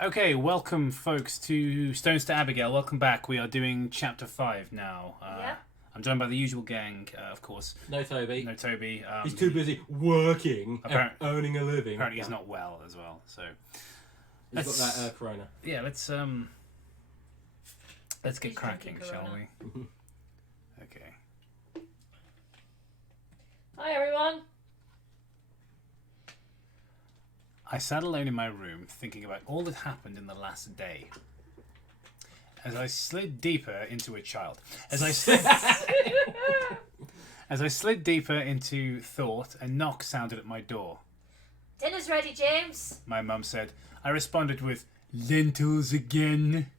Okay, welcome folks to Stones to Abbigale. Welcome back. We are doing chapter 5 now. Yeah. I'm joined by the usual gang, of course. No Toby. No Toby. He's too busy working and earning a living. Apparently he's not well as well. So He's got that corona. yeah, let's get cracking, shall we? Okay. Hi everyone. I sat alone in my room thinking about all that happened in the last day. As I slid deeper into a child. As I slid deeper into thought, a knock sounded at my door. Dinner's ready, James. My mum said. I responded with, "Lentils again."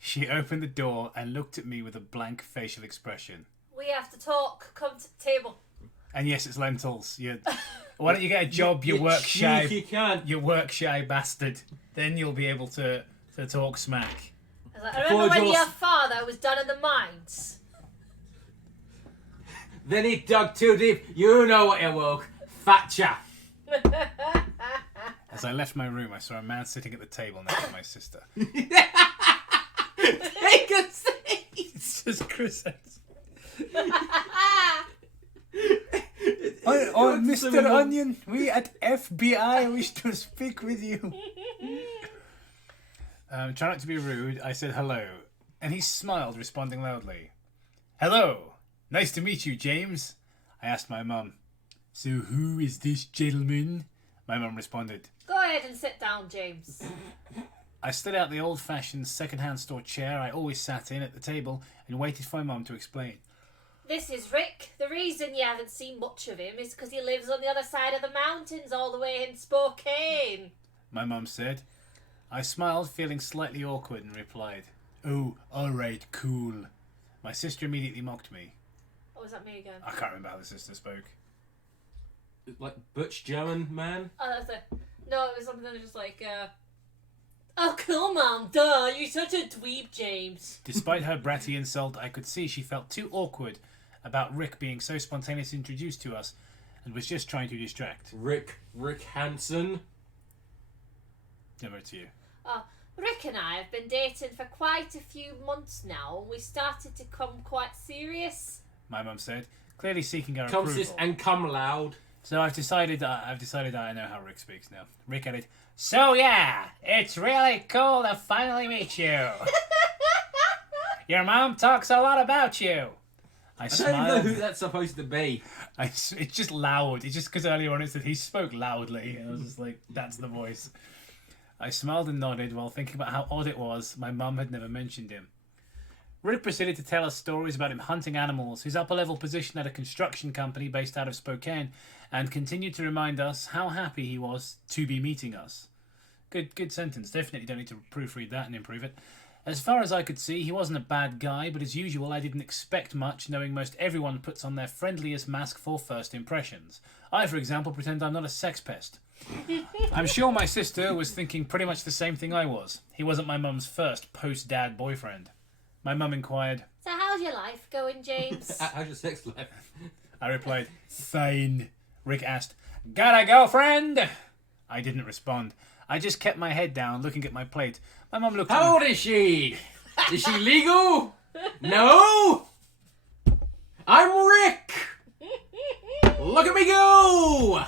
She opened the door and looked at me with a blank facial expression. We have to talk. Come to the table. And yes, it's lentils. Why don't you get a job, you work shy? You work shy bastard. Then you'll be able to talk smack. I remember when your father was down in the mines. Then he dug too deep. You know what he woke. Fat chap. As I left my room, I saw a man sitting at the table next to my sister. Take a seat. It's just Chris. Oh, Mr. Onion, we at FBI wish to speak with you. Try not to be rude. I said hello, and he smiled, responding loudly. Hello, nice to meet you, James. I asked my mum. So who is this gentleman? My mum responded. Go ahead and sit down, James. I stood out the old-fashioned second-hand store chair I always sat in at the table and waited for my mum to explain. This is Rick. The reason you haven't seen much of him is because he lives on the other side of the mountains, all the way in Spokane. My mum said. I smiled, feeling slightly awkward, and replied, "Oh, all right, cool." My sister immediately mocked me. Oh, was that me again? I can't remember how the sister spoke. Like butch German man. Oh, that was it. No, it was something that was just like, oh, cool, Mum. Duh, you're such a dweeb, James. Despite her bratty insult, I could see she felt too awkward about Rick being so spontaneously introduced to us and was just trying to distract. Rick Hansen. Over to you. Rick and I have been dating for quite a few months now, and we started to come quite serious. My mum said, clearly seeking our Come approval. sis and come loud. So I've decided that I know how Rick speaks now. Rick added, "So yeah, it's really cool to finally meet you. Your mom talks a lot about you." I don't even know smiled. who that's supposed to be. It's just loud. It's just because earlier on it said he spoke loudly, and I was just like, that's the voice. I smiled and nodded while thinking about how odd it was my mum had never mentioned him. Rick proceeded to tell us stories about him hunting animals, his upper-level position at a construction company based out of Spokane, and continued to remind us how happy he was to be meeting us. Good sentence. Definitely don't need to proofread that and improve it. As far as I could see, he wasn't a bad guy, but as usual, I didn't expect much, knowing most everyone puts on their friendliest mask for first impressions. I, for example, pretend I'm not a sex pest. I'm sure my sister was thinking pretty much the same thing I was. He wasn't my mum's first post-dad boyfriend. My mum inquired, So how's your life going, James? How's your sex life? I replied, "Fine." Rick asked, "Got a girlfriend?" I didn't respond. I just kept my head down, looking at my plate. My mum looked at me. How old is she? Is she legal? No? I'm Rick! Look at me go!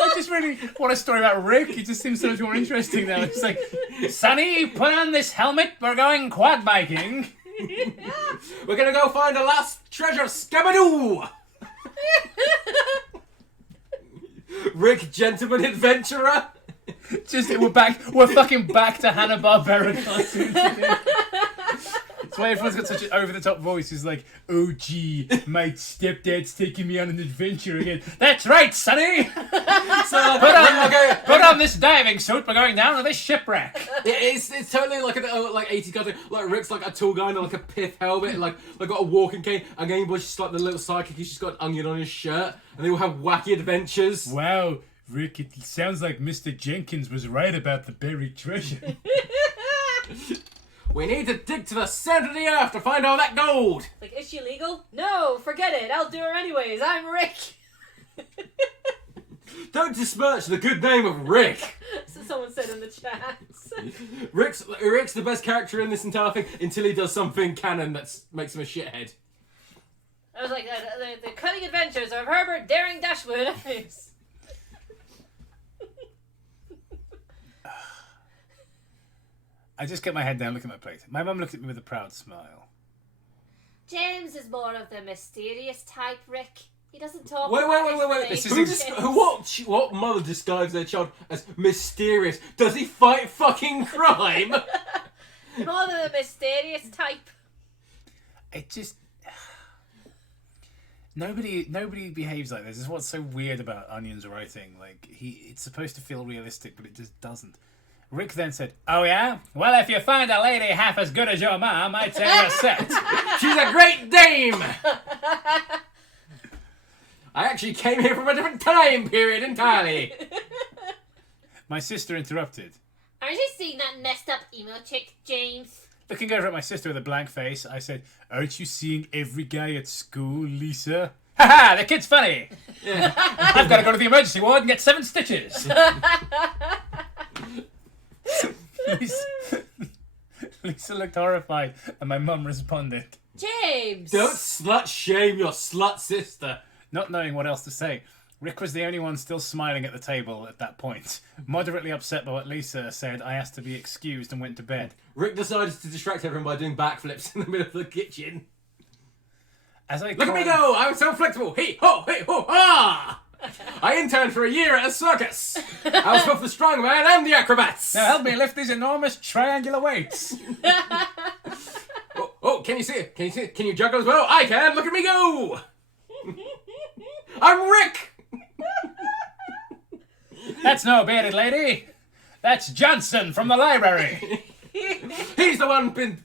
I just really want a story about Rick. He just seems so much more interesting now. It's like, "Sonny, put on this helmet. We're going quad biking." We're gonna go find the last treasure, Scabadoo! Rick, gentleman adventurer. We're fucking back to Hanna-Barbera cartoons again. That's why everyone's got such an over-the-top voice. It's like, "Oh gee, my stepdad's taking me on an adventure again." That's right, Sonny. Put on this diving suit. We're going down to this shipwreck. It's totally like an 80s cartoon. Like Rick's like a tall guy in like a pith helmet, and like got a walking cane. And Game Boy's just like the little sidekick. He's just got an onion on his shirt, and they all have wacky adventures. Wow, Rick, it sounds like Mr. Jenkins was right about the buried treasure. We need to dig to the center of the earth to find all that gold. Like, is she legal? No, forget it. I'll do her anyways. I'm Rick. Don't besmirch the good name of Rick. So someone said in the chat. Rick's the best character in this entire thing until he does something canon that makes him a shithead. I was like, the cunning adventures of Herbert Daring Dashwood. I just get my head down, look at my plate. My mum looked at me with a proud smile. James is more of the mysterious type, Rick. He doesn't talk Wait. about his This is what mother describes their child as mysterious? Does he fight fucking crime? More than the mysterious type. It just... Nobody behaves like this. This is what's so weird about Onion's writing. Like, it's supposed to feel realistic, but it just doesn't. Rick then said, "Oh yeah? Well, if you find a lady half as good as your mom, I'd say you're set. She's a great dame! I actually came here from a different time period entirely." My sister interrupted. Aren't you seeing that messed up emo chick, James? Looking over at my sister with a blank face, I said, "Aren't you seeing every guy at school, Lisa?" "Ha ha! The kid's funny! Yeah. I've got to go to the emergency ward and get 7 stitches." Lisa looked horrified, and my mum responded, James! Don't slut shame your slut sister. not knowing what else to say. Rick was the only one still smiling at the table at that point. Moderately upset by what Lisa said, I asked to be excused and went to bed. Rick decided to distract everyone by doing backflips in the middle of the kitchen. As I Look at me go! I'm so flexible! Hey ho! Hey ho! Ah! I interned for a year at a circus. I was both the strongman and the acrobats. Now help me lift these enormous triangular weights. Oh, can you see it? Can you see it? Can you juggle as well? I can! Look at me go! I'm Rick! That's no bearded lady. That's Johnson from the library. He's the one been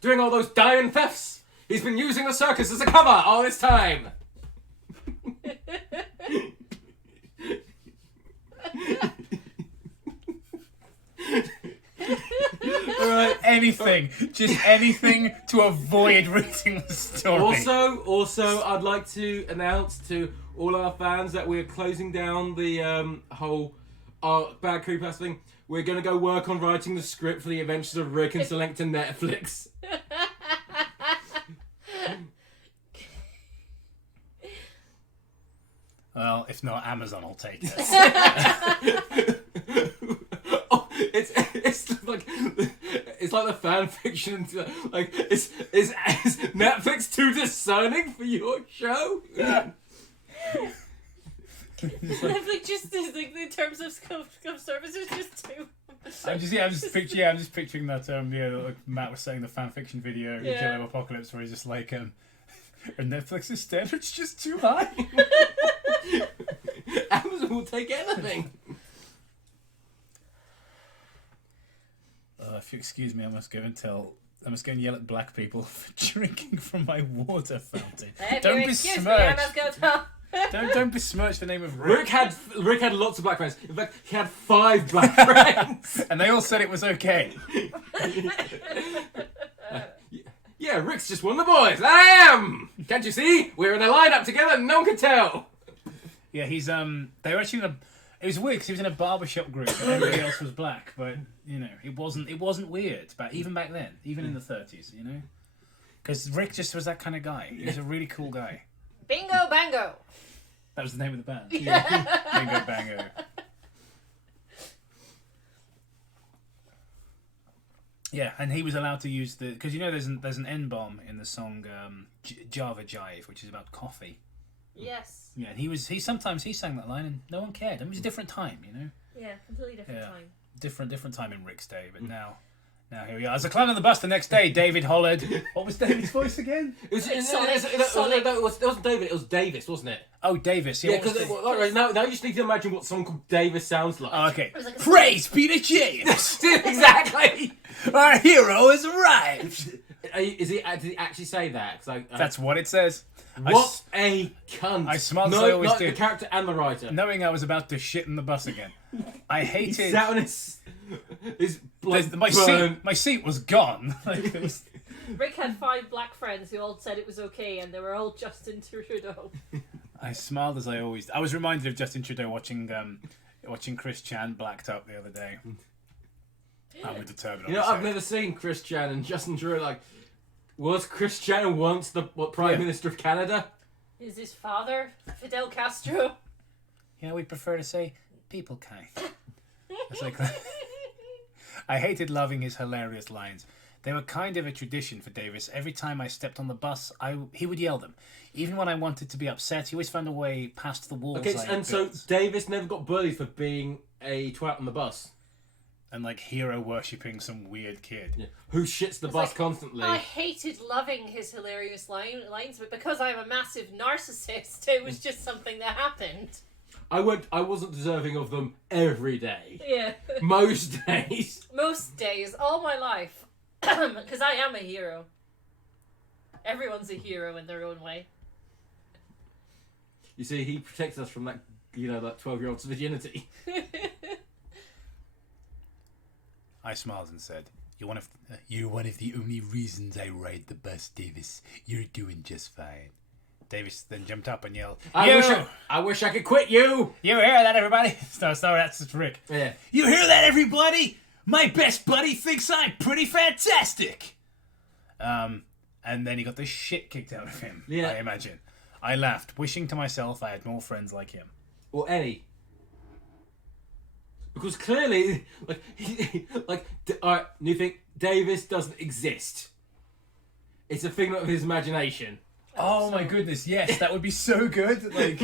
doing all those diamond thefts. He's been using the circus as a cover all this time. Alright. Anything. Just anything to avoid reading the story. Also, I'd like to announce to all our fans that we're closing down the whole Bad Creepypasta thing. We're going to go work on writing the script for the Adventures of Rick and select to Netflix. Well, if not, Amazon will take it. Oh, it's like the fan fiction. Like, is Netflix too discerning for your show? Netflix just is like in terms of scope services just too. I'm just picturing that like Matt was saying the fan fiction video, Jello Apocalypse, where he's just like and Netflix's standards just too high. Amazon will take anything. If you excuse me, I must go and yell at black people for drinking from my water fountain. Don't besmirch. Don't besmirch the name of Rick. Rick had lots of black friends. In fact, he had 5 black friends. And they all said it was okay. Yeah, Rick's just one of the boys. I am. Can't you see? We're in a lineup together and no one can tell. Yeah, he's they were actually in a. It was weird because he was in a barbershop group and everybody else was black, but you know it wasn't weird. But even back then, even in the 30s, you know, because Rick just was that kind of guy. He was a really cool guy. Bingo Bango. That was the name of the band. Yeah. Bingo Bango. Yeah, and he was allowed to use because you know there's an N-bomb in the song Java Jive, which is about coffee. Yes. Yeah, and he sometimes sang that line and no one cared. It was a different time, you know. Yeah, completely different time. Different time in Rick's day, but now here we are. As I climbed on the bus the next day, David hollered. What was David's voice again? It wasn't David. It was Davis, wasn't it? Oh, Davis. Yeah, because now you just need to imagine what someone called Davis sounds like. Oh, okay. Praise Peter James. Exactly. Our hero has arrived. Did he actually say that? That's what it says. What a cunt. I smiled as I always not did. The character and the writer. Knowing I was about to shit in the bus again. I hated... He sat on his My seat was gone. Like, it was... Rick had 5 black friends who all said it was okay, and they were all Justin Trudeau. I smiled as I always. I was reminded of Justin Trudeau watching Chris Chan blacked up the other day. With the turban. You know, I've never seen Chris Chan and Justin Trudeau. Like, was Chris Chan once the Prime Minister of Canada? Is his father Fidel Castro? You know, we prefer to say people kind. It's like I hated loving his hilarious lines. They were kind of a tradition for Davis. Every time I stepped on the bus, he would yell them. Even when I wanted to be upset, he always found a way past the walls. Okay, and so Davis never got bullied for being a twat on the bus. And like hero worshipping some weird kid. Yeah. Who shits the bus constantly. I hated loving his hilarious lines, but because I'm a massive narcissist, it was just something that happened. I wasn't deserving of them every day. Yeah. Most days. Most days, all my life. Because I am a hero. Everyone's a hero in their own way. You see, he protects us from that, that 12-year-old's virginity. I smiled and said, You're one of the only reasons I ride the bus, Davis. You're doing just fine. Davis then jumped up and yelled, I wish I could quit you! You hear that, everybody? No, sorry, that's just Rick. Yeah. You hear that, everybody? My best buddy thinks I'm pretty fantastic! And then he got the shit kicked out of him, I imagine. I laughed, wishing to myself I had more friends like him. Or any. Because clearly, alright, new thing, Davis doesn't exist. It's a figment of his imagination. Oh my goodness, yes, that would be so good. Like,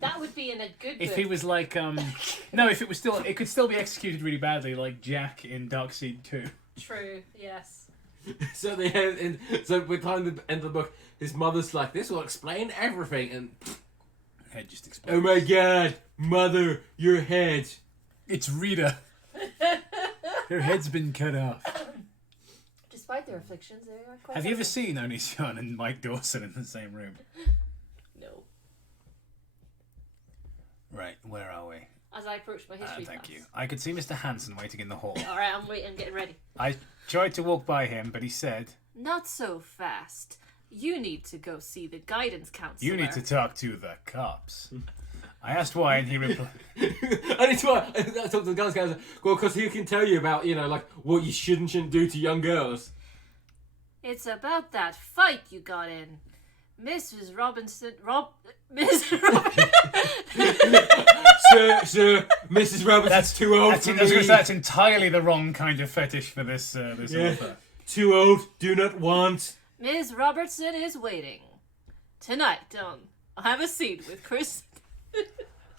that would be in a good book. If he was like, no, if it could still be executed really badly, like Jack in Darkseid 2. True, yes. So by the time the end of the book, his mother's like, this will explain everything, and head just explodes. Oh my god, mother, your head. It's Rita. Her head's been cut off. Despite their afflictions, they are quite... Have you ever seen Onision and Mike Dawson in the same room? No. Right, where are we? As I approach my history class. Thank you. I could see Mr. Hanson waiting in the hall. Alright, I'm waiting, getting ready. I tried to walk by him, but he said... Not so fast. You need to go see the guidance counselor. You need to talk to the cops. I asked why, and he replied... I need to talk to the guidance counselor. Well, because he can tell you about, what you should and shouldn't do to young girls. It's about that fight you got in. Mrs. Robinson... Sir, Mrs. Robinson's too old for me. I was going to say, that's entirely the wrong kind of fetish for this author. Too old, do not want. Ms. Robertson is waiting. Tonight I have a seat with Chris...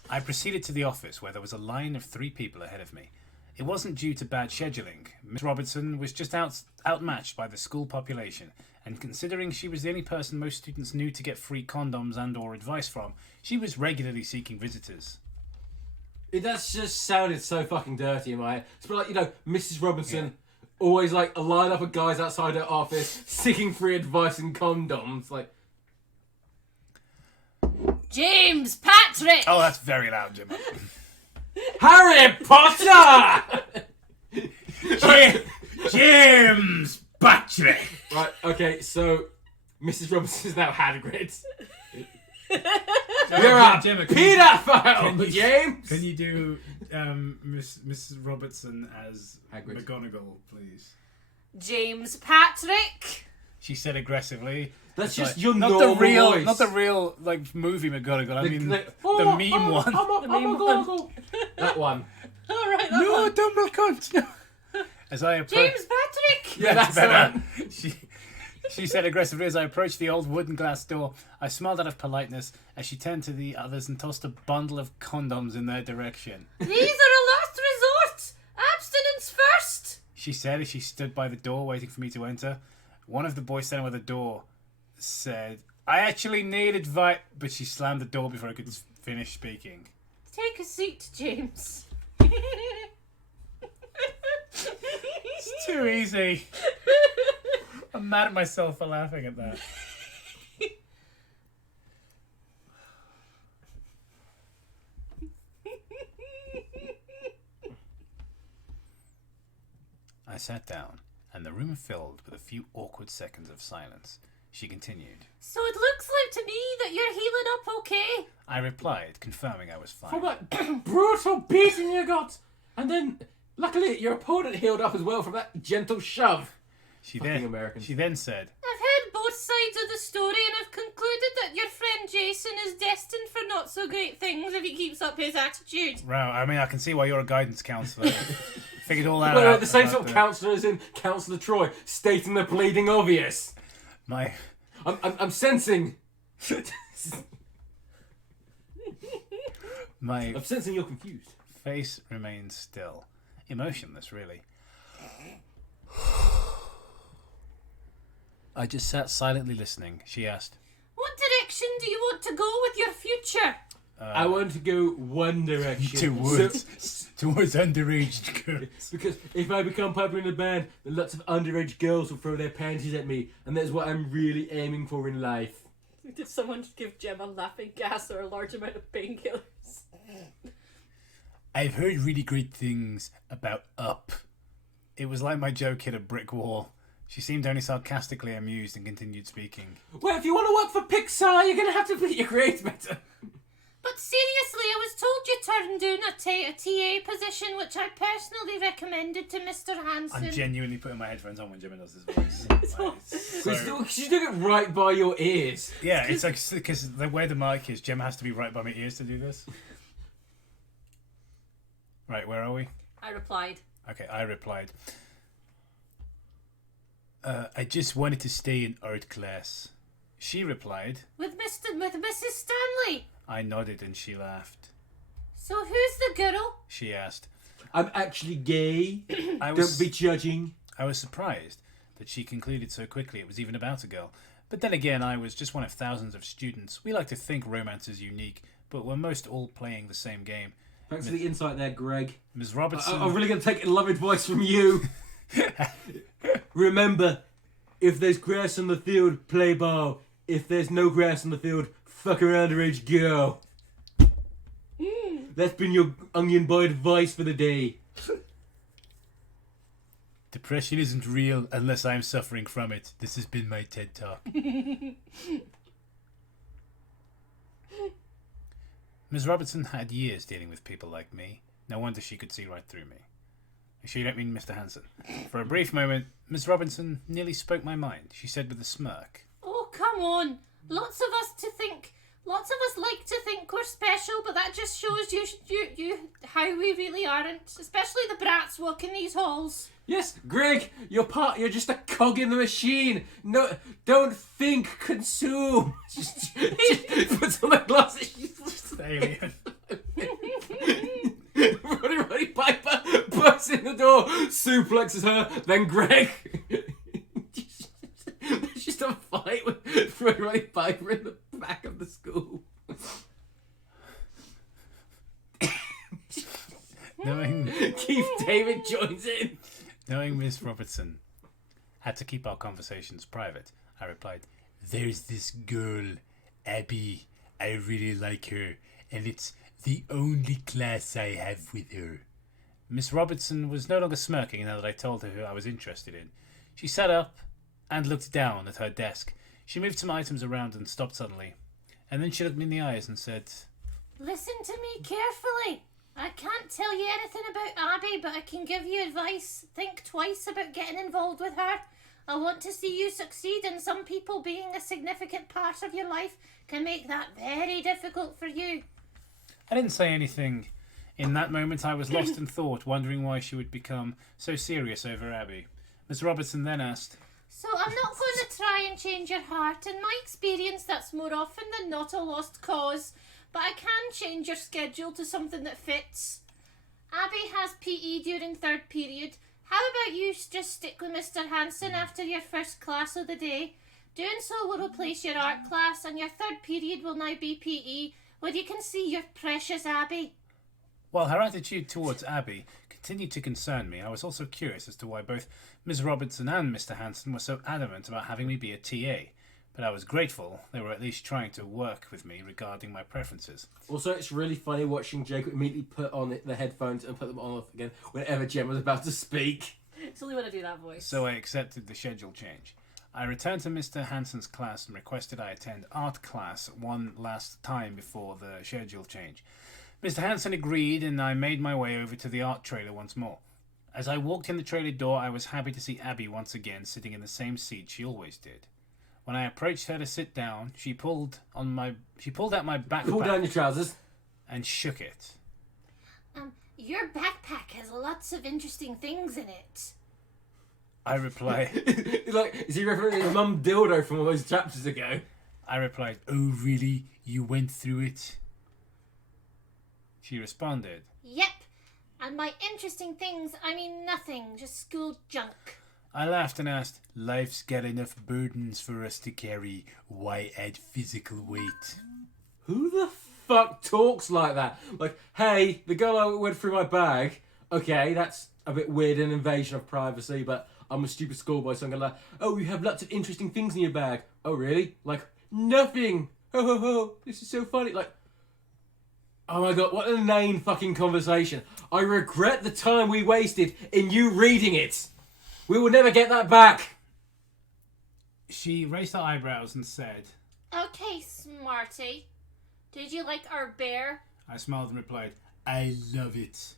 I proceeded to the office where there was a line of 3 people ahead of me. It wasn't due to bad scheduling. Miss Robertson was just outmatched by the school population, and considering she was the only person most students knew to get free condoms and or advice from, she was regularly seeking visitors. That's just sounded so fucking dirty in my head. It's like, Mrs. Robinson, always a lineup of guys outside her office seeking free advice and condoms. Like, James Patrick! Oh, that's very loud, Jim. Harry Potter! James Patrick! Right, okay, so Mrs. Robinson is now Hagrid. You're a pedophile, James! Can you do Mrs. Robertson as Hagrid. McGonagall, please? James Patrick! She said aggressively. That's it's just like, your not normal the real, voice. Not the real movie McGonagall. I mean the meme one. I'm McGonagall. That one. All right. No, Dumbledore, no. As I approached, James Patrick. Yeah, that's better. She said aggressively as I approached the old wooden glass door. I smiled out of politeness as she turned to the others and tossed a bundle of condoms in their direction. These are a last resort. Abstinence first. She said as she stood by the door waiting for me to enter. One of the boys standing by the door said, I actually need advice, but she slammed the door before I could finish speaking. Take a seat, James. It's too easy. I'm mad at myself for laughing at that. I sat down, and the room filled with a few awkward seconds of silence. She continued. So it looks like to me that you're healing up okay. I replied, confirming I was fine. From that brutal beating you got, and then luckily your opponent healed up as well from that gentle shove. She Americans. then said, I've heard both sides of the story and I've concluded that your friend Jason is destined for not so great things if he keeps up his attitude. "Wow, I mean, I can see why you're a guidance counsellor." Figured all that Well, out. the same about sort of counsellor as in Counsellor Troy, stating the bleeding obvious. I'm sensing. My I'm sensing you're confused. face remained still, emotionless, really. I just sat silently listening. She asked, What direction do you want to go with your future? I want to go one direction. towards underage girls. Because if I become popular in the band, then lots of underage girls will throw their panties at me, and that's what I'm really aiming for in life. Did someone give Jem a laughing gas or a large amount of painkillers? I've heard really great things about Up. It was like my joke hit a brick wall. She seemed only sarcastically amused and continued speaking. Well, if you want to work for Pixar, you're going to have to put your grades better. But seriously, I was told you turned down a TA position, which I personally recommended to Mr. Hansen. I'm genuinely putting my headphones on when Jimmy does his voice. She's doing it right by your ears. Yeah, it's like, because the way the mic is, Jim has to be right by my ears to do this. Right, where are we? I replied. Okay, I replied. I just wanted to stay in art class. She replied. With Mrs. Stanley. I nodded and she laughed. So who's the girl? She asked. I'm actually gay. Don't be judging. I was surprised that she concluded so quickly it was even about a girl. But then again, I was just one of thousands of students. We like to think romance is unique, but we're most all playing the same game. Thanks for the insight there, Greg. Ms. Robertson... I'm really going to take love advice from you. Remember, if there's grass on the field, play ball. If there's no grass on the field, fuck her underage girl. That's been your onion boy advice for the day. Depression isn't real unless I'm suffering from it. This has been my TED Talk. Ms. Robertson had years dealing with people like me. No wonder she could see right through me. She don't mean Mr. Hansen. For a brief moment, Ms. Robinson nearly spoke my mind. She said with a smirk. Oh, come on. Lots of us like to think we're special, but that just shows you how we really aren't. Especially the brats walking these halls. Yes, Greg, you're just a cog in the machine. No, don't think, consume. just puts on the glasses. Alien. Roddy Piper busts in the door, suplexes her, then Greg. There's just a fight with Roddy Piper in the back of the school. Keith David joins in. Knowing Miss Robertson had to keep our conversations private, I replied, "There's this girl, Abby. I really like her, and it's the only class I have with her." Miss Robertson was no longer smirking now that I told her who I was interested in. She sat up and looked down at her desk. She moved some items around and stopped suddenly. And then she looked me in the eyes and said, Listen to me carefully. I can't tell you anything about Abby, but I can give you advice. Think twice about getting involved with her. I want to see you succeed, and some people being a significant part of your life can make that very difficult for you. I didn't say anything. In that moment, I was lost in thought, wondering why she would become so serious over Abby. Miss Robertson then asked, So I'm not going to try and change your heart. In my experience, that's more often than not a lost cause. But I can change your schedule to something that fits. Abby has PE during third period. How about you just stick with Mr. Hansen after your first class of the day? Doing so will replace your art class, and your third period will now be PE, where you can see your precious Abby. While her attitude towards Abby continued to concern me, I was also curious as to why both Miss Robertson and Mr. Hansen were so adamant about having me be a TA. But I was grateful they were at least trying to work with me regarding my preferences. Also, it's really funny watching Jacob immediately put on the headphones and put them on off again whenever Jem was about to speak. totally want to do that voice. So I accepted the schedule change. I returned to Mr. Hansen's class and requested I attend art class one last time before the schedule change. Mr. Hansen agreed, and I made my way over to the art trailer once more. As I walked in the trailer door, I was happy to see Abby once again sitting in the same seat she always did. When I approached her to sit down, she pulled out my backpack. Pull down your trousers. And shook it. Your backpack has lots of interesting things in it. I replied, Is he referring to his mum dildo from all those chapters ago? Oh really? You went through it? She responded, Yep. And by interesting things, I mean nothing, just school junk. I laughed and asked, life's got enough burdens for us to carry. Why add physical weight? Who the fuck talks like that? Like, hey, the girl I went through my bag. Okay, that's a bit weird, an invasion of privacy, but I'm a stupid schoolboy, so I'm gonna like, oh, you have lots of interesting things in your bag. Oh, really? Like, nothing. Oh, this is so funny. Like, oh my god, what an inane fucking conversation. I regret the time we wasted in you reading it. We will never get that back. She raised her eyebrows and said, Okay, Smarty. Did you like our bear? I smiled and replied, I love it.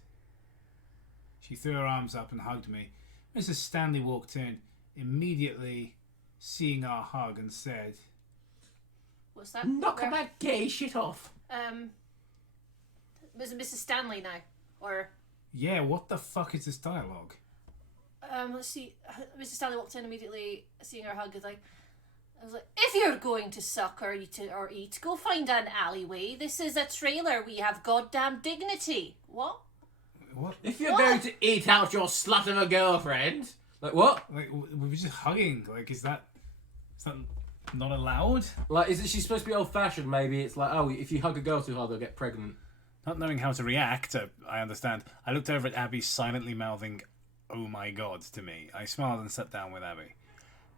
She threw her arms up and hugged me. Mrs. Stanley walked in, immediately seeing our hug, and said, What's that? Knock that gay shit off. Was it Mrs. Stanley now? Or... Yeah, what the fuck is this dialogue? let's see. Mrs. Stanley walked in immediately, seeing our hug. I was like, if you're going to suck or eat, go find an alleyway. This is a trailer. We have goddamn dignity. What? What? If you're going to eat out your slut of a girlfriend... Like, what? Like, we were just hugging. Like, is that not allowed? Like, is it she's supposed to be old-fashioned? Maybe it's like, oh, if you hug a girl too hard, they'll get pregnant. Not knowing how to react, I understand. I looked over at Abby, silently mouthing, oh my god, to me. I smiled and sat down with Abby.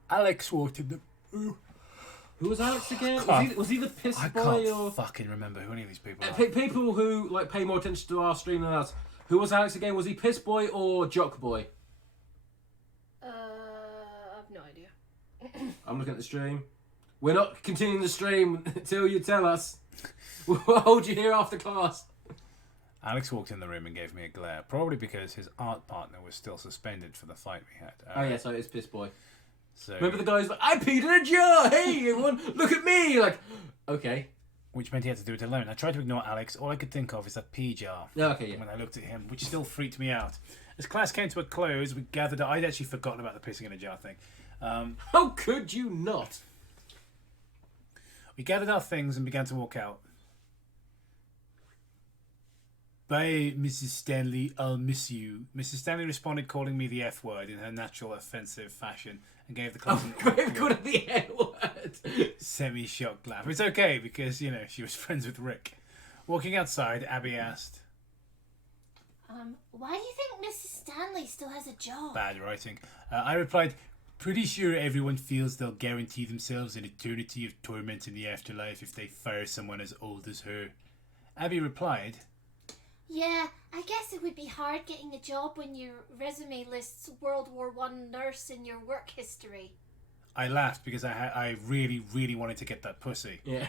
Alex walked in the... Who was Alex again? Was he the piss I boy can't or... fucking remember who any of these people are. People who, like, pay more attention to our stream than us. Who was Alex again? Was he piss boy or jock boy? I've no idea. I'm looking at the stream. We're not continuing the stream until you tell us. We'll hold you here after class. Alex walked in the room and gave me a glare, probably because his art partner was still suspended for the fight we had. Oh yeah, so it's piss boy. So, remember the guy who's like, I peed in a jar! Hey everyone, look at me! Like, okay. Which meant he had to do it alone. I tried to ignore Alex. All I could think of is that pee jar. Okay, yeah. When I looked at him, which still freaked me out. As class came to a close, we gathered... I'd actually forgotten about the pissing in a jar thing. How could you not? We gathered our things and began to walk out. Bye, Mrs. Stanley. I'll miss you. Mrs. Stanley responded, calling me the F word in her natural offensive fashion, and gave the class I've got the N word. semi-shocked laugh. It's okay because, you know, she was friends with Rick. Walking outside, Abby asked, why do you think Mrs. Stanley still has a job? bad writing. I replied, pretty sure everyone feels they'll guarantee themselves an eternity of torment in the afterlife if they fire someone as old as her. Abby replied, Yeah, I guess it would be hard getting a job when your resume lists World War I nurse in your work history. I laughed because I really, really wanted to get that pussy. Yeah.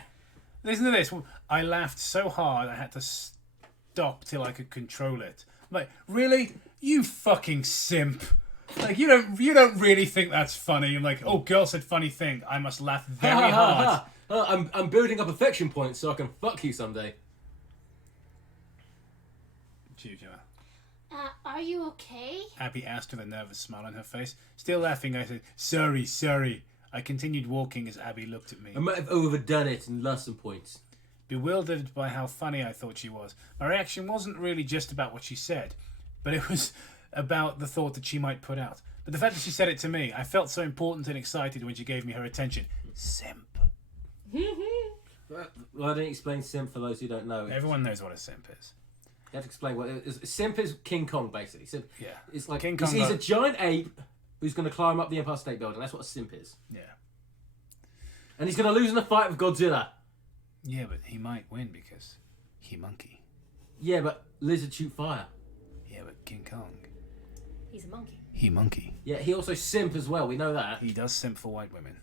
Listen to this. I laughed so hard I had to stop till I could control it. I'm like, really? You fucking simp. Like, you don't really think that's funny. I'm like, oh, girl said funny thing. I must laugh very hard. I'm building up affection points so I can fuck you someday. Are you okay? Abby asked with a nervous smile on her face. Still laughing, I said, sorry. I continued walking as Abby looked at me. I might have overdone it and lost some points. Bewildered by how funny I thought she was. My reaction wasn't really just about what she said, but it was about the thought that she might put out. But the fact that she said it to me, I felt so important and excited when she gave me her attention. Simp. Well, I didn't explain simp for those who don't know. Everyone knows what a simp is. You have to explain what it is. Simp is King Kong, basically. Simp, Yeah. It's like King Kong, he's a giant ape who's going to climb up the Empire State Building. That's what a simp is. Yeah. And he's going to lose in a fight with Godzilla. Yeah, but he might win because he monkey. Yeah, but lizards shoot fire. Yeah, but King Kong. He's a monkey. He monkey. Yeah, he also simp as well. We know that. He does simp for white women.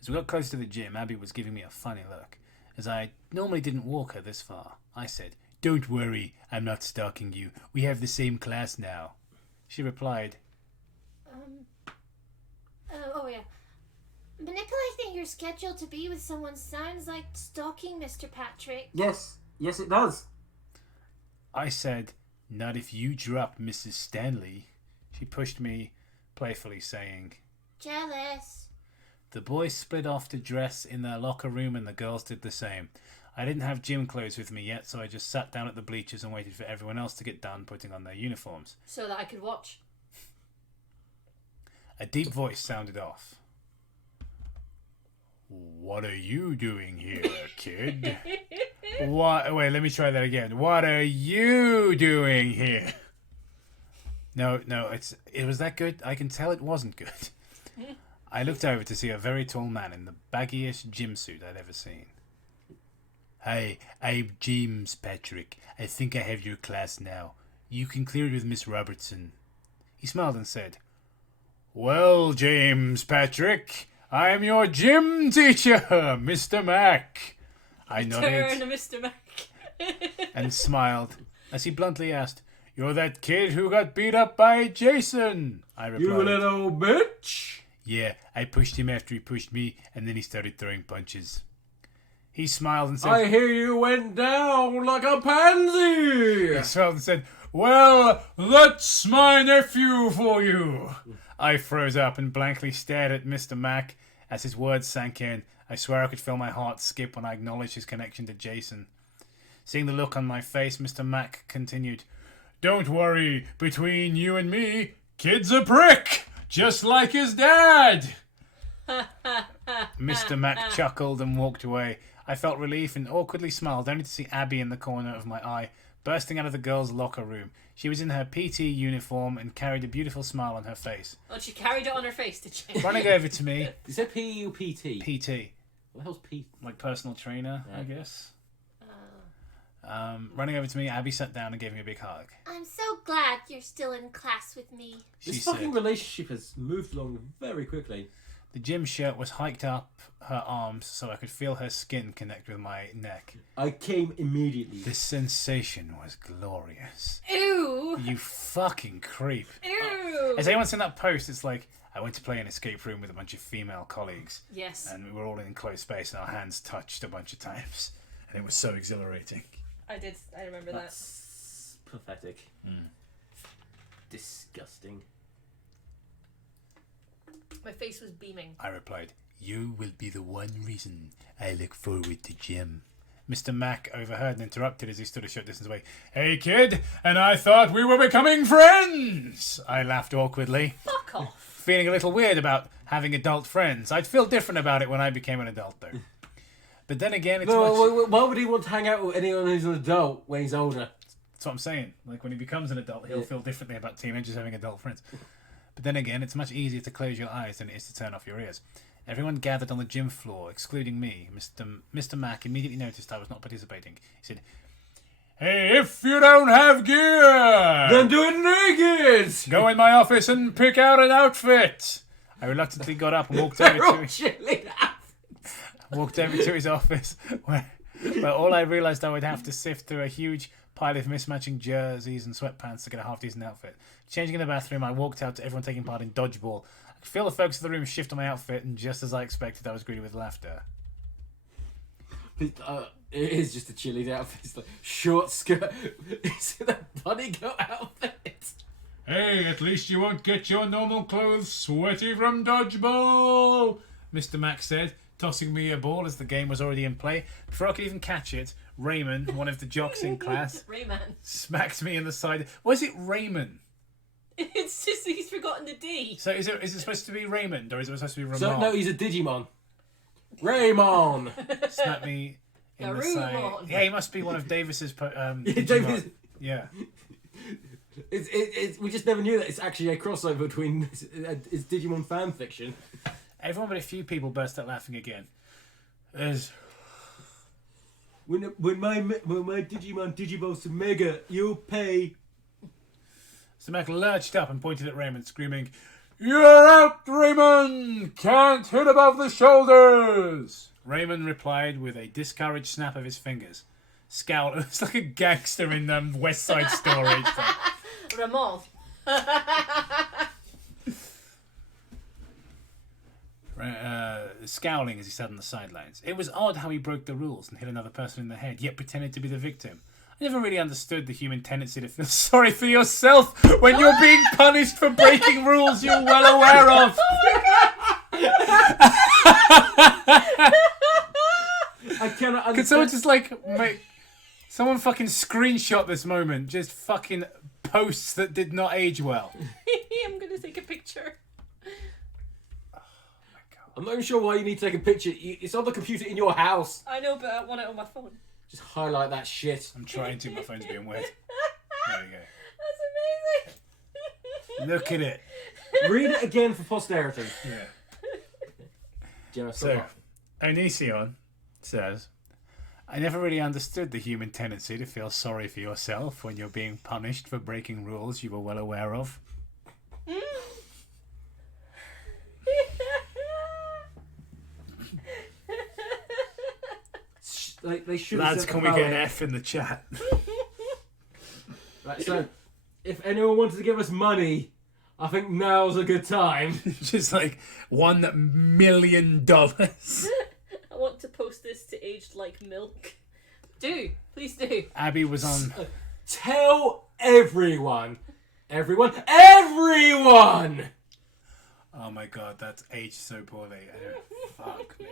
As we got close to the gym, Abby was giving me a funny look. As I normally didn't walk her this far, I said, "Don't worry, I'm not stalking you. We have the same class now." She replied, Oh yeah. Manipulating your schedule to be with someone sounds like stalking, Mr. Patrick. Yes, it does. I said, "Not if you drop Mrs. Stanley." She pushed me, playfully saying, Jealous. The boys split off to dress in their locker room and the girls did the same. I didn't have gym clothes with me yet, so I just sat down at the bleachers and waited for everyone else to get done putting on their uniforms. So that I could watch. A deep voice sounded off. "What are you doing here, kid?" What? Wait, let me try that again. "What are you doing here?" No, it was that good. I can tell it wasn't good. I looked over to see a very tall man in the baggiest gym suit I'd ever seen. "Hi, I'm James Patrick. I think I have your class now. You can clear it with Miss Robertson." He smiled and said, "Well, James Patrick, I'm your gym teacher, Mr. Mack." I nodded Turn to Mr. Mack. and smiled as he bluntly asked, "You're that kid who got beat up by Jason?" I replied, You little bitch. "Yeah, I pushed him after he pushed me, and then he started throwing punches." He smiled and said, I hear you went down like a pansy. He smiled and said, "Well, that's my nephew for you." I froze up and blankly stared at Mr. Mack as his words sank in. I swear I could feel my heart skip when I acknowledged his connection to Jason. Seeing the look on my face, Mr. Mack continued, "Don't worry, between you and me, kid's a prick, just like his dad." Mr. Mack chuckled and walked away. I felt relief and awkwardly smiled, only to see Abby in the corner of my eye, bursting out of the girls' locker room. She was in her PT uniform and carried a beautiful smile on her face. Oh, she carried it on her face, did she? Running over to me, Is that PE or PT? PT, What the hell's P? like personal trainer, I Yeah. guess. Running over to me, Abby sat down and gave me a big hug. I'm so glad you're still in class with me. She This said, fucking relationship has moved along very quickly. The gym shirt was hiked up her arms so I could feel her skin connect with my neck. I came immediately. The sensation was glorious. Ew! You fucking creep. Ew! Has anyone seen that post? It's like, I went to play an escape room with a bunch of female colleagues. Yes. And we were all in enclosed space and our hands touched a bunch of times. And it was so exhilarating. I remember That's pathetic. Disgusting. My face was beaming. I replied, "You will be the one reason I look forward to gym." Mr. Mack overheard and interrupted as he stood a short distance away. "Hey, kid, and I thought we were becoming friends!" I laughed awkwardly, Fuck off. feeling a little weird about having adult friends. I'd feel different about it when I became an adult, though. But then again, it's Why would he want to hang out with anyone who's an adult when he's older? That's what I'm saying. Like, when he becomes an adult, he'll feel differently about teenagers having adult friends. But then again, it's much easier to close your eyes than it is to turn off your ears. Everyone gathered on the gym floor, excluding me. Mr. Mack immediately noticed I was not participating. He said, "Hey, if you don't have gear, Then do it naked! go in my office and pick out an outfit." I reluctantly got up and walked over to his office, where all I realised I would have to sift through a huge pile of mismatching jerseys and sweatpants to get a half-decent outfit. Changing in the bathroom, I walked out to everyone taking part in dodgeball. I could feel the focus of the room shift on my outfit, and just as I expected, I was greeted with laughter. It is just a chilly outfit. It's like short skirt. Is it a bunny girl outfit? "Hey, at least you won't get your normal clothes sweaty from dodgeball," Mr. Mack said, tossing me a ball as the game was already in play. Before I could even catch it, Raymond, one of the jocks in class, Rayman. smacked me in the side. Was it Raymond? It's just he's forgotten the D. So is it supposed to be Raymond, or is it supposed to be Ramon? So, no, he's a Digimon. Raymond! Smacked me in the side. Garurumon. Yeah, he must be one of Davis's Digimon. Davis- Yeah. we just never knew that it's actually a crossover between it's Digimon fan fiction. Everyone but a few people burst out laughing again. There's... When my Digimon digivolves to Mega, you'll pay. Mr. Mack lurched up and pointed at Raymond, screaming, "You're out, Raymond! Can't hit above the shoulders!" Raymond replied with a discouraged snap of his fingers. Scowl. It was like a gangster in West Side Story. Ramon. Scowling as he sat on the sidelines. It was odd how he broke the rules and hit another person in the head, yet pretended to be the victim. I never really understood the human tendency to feel sorry for yourself when you're being punished for breaking rules you're well aware of. I cannot understand. Could someone just make someone fucking screenshot this moment? Just fucking posts that did not age well. I'm gonna take a picture. I'm not even sure why you need to take a picture. It's on the computer in your house. I know, but I want it on my phone. Just highlight that shit. I'm trying to. My phone's being weird. There we go. That's amazing. Look at it. Read it again for posterity. Yeah. Gemma, So, Onision says, I never really understood the human tendency to feel sorry for yourself when you're being punished for breaking rules you were well aware of. They should. Lads, can we get an F in the chat? Right, so if anyone wanted to give us money, I think now's a good time. Just like $1 million. I want to post this to Aged Like Milk. Do. Please do. Abby was on... Tell everyone. Everyone. Oh my god, that's aged so poorly. Fuck me.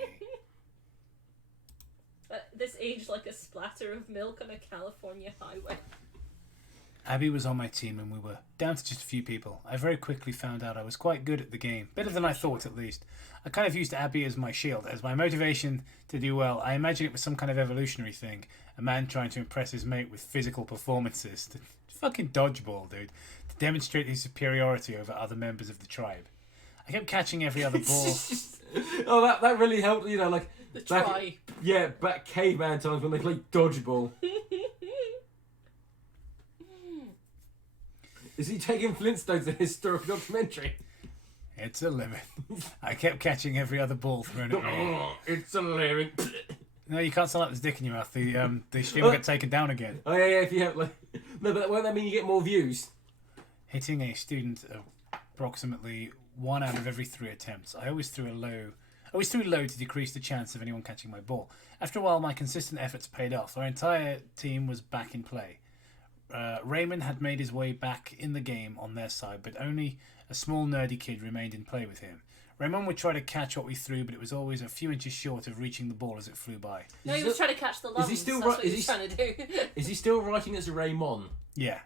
This aged like a splatter of milk on a California highway. Abby was on my team and we were down to just a few people. I very quickly found out I was quite good at the game. Better than I thought, at least. I kind of used Abby as my shield, as my motivation to do well. I imagine it was some kind of evolutionary thing. A man trying to impress his mate with physical performances. Fucking dodgeball, dude. To demonstrate his superiority over other members of the tribe. I kept catching every other ball. Oh, that really helped, you know, like... The tribe. Back caveman times when they played dodgeball. Is he taking Flintstones, a historical documentary? It's a limit. I kept catching every other ball thrown at me. It's a limit. No, you can't slap this dick in your mouth. The stream will get taken down again. Oh, yeah, if you have, like... No, but won't that mean you get more views? Hitting a student approximately 1 out of every 3 attempts. I always threw low to decrease the chance of anyone catching my ball. After a while, my consistent efforts paid off. Our entire team was back in play. Raymond had made his way back in the game on their side, but only a small nerdy kid remained in play with him. Raymond would try to catch what we threw, but it was always a few inches short of reaching the ball as it flew by. No, he was trying to catch the lungs. That's what he was trying to do. Is he still writing as Raymond? Yeah.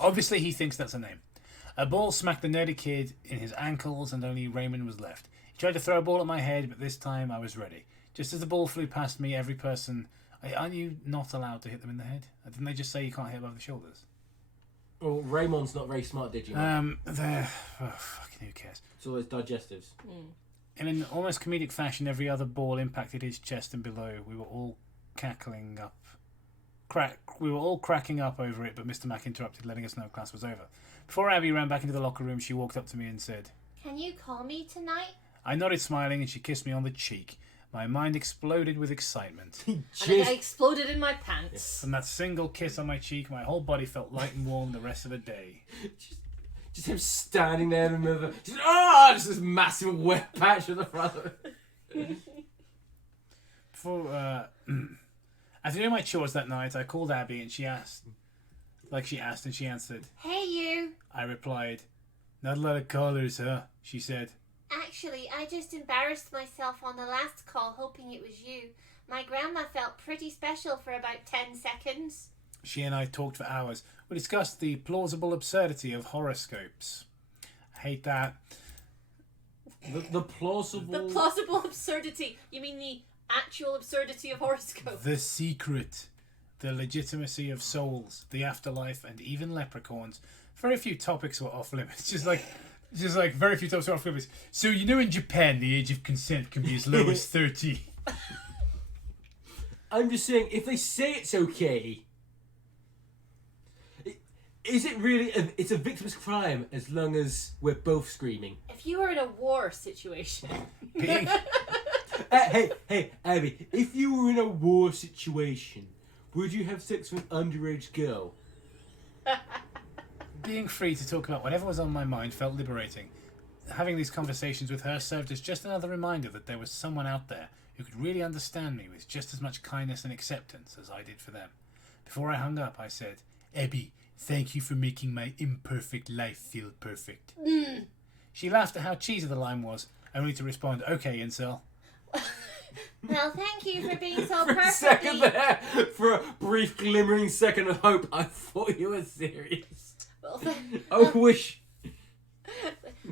Obviously, he thinks that's a name. A ball smacked the nerdy kid in his ankles, and only Raymond was left. He tried to throw a ball at my head, but this time I was ready. Just as the ball flew past me, every person... Aren't you not allowed to hit them in the head? Didn't they just say you can't hit above the shoulders? Well, Raymond's not very smart, did you? They're... Oh, fucking who cares? It's all those digestives. In an almost comedic fashion, every other ball impacted his chest and below. We were all cackling up... We were all cracking up over it, but Mr. Mack interrupted, letting us know class was over. Before Abby ran back into the locker room, she walked up to me and said, Can you call me tonight? I nodded, smiling, and she kissed me on the cheek. My mind exploded with excitement. And I exploded in my pants. From that single kiss on my cheek, my whole body felt light and warm the rest of the day. Just him standing there in the middle of just this massive wet patch on the front of it. After doing my chores that night, I called Abby and she asked, and she answered. Hey, you. I replied, Not a lot of callers, huh? She said. Actually, I just embarrassed myself on the last call hoping it was you. My grandma felt pretty special for about 10 seconds. She and I talked for hours. We discussed the plausible absurdity of horoscopes. I hate that. The plausible... The plausible absurdity. You mean the actual absurdity of horoscopes? The secret. The legitimacy of souls, the afterlife, and even leprechauns. Very few topics were off limits. Just like very few topics were off limits. So, you know in Japan, the age of consent can be as low as 30. I'm just saying, if they say it's okay... Is it really? It's a victim's crime as long as we're both screaming. If you were in a war situation. Being, Hey, Abby. If you were in a war situation, would you have sex with an underage girl? being free to talk about whatever was on my mind felt liberating. Having these conversations with her served as just another reminder that there was someone out there who could really understand me with just as much kindness and acceptance as I did for them. Before I hung up, I said, Abby, thank you for making my imperfect life feel perfect. She laughed at how cheesy the line was, only to respond, okay, incel. Well, thank you for being so For a second perfectly... there, for a brief glimmering second of hope, I thought you were serious. Well, I wish.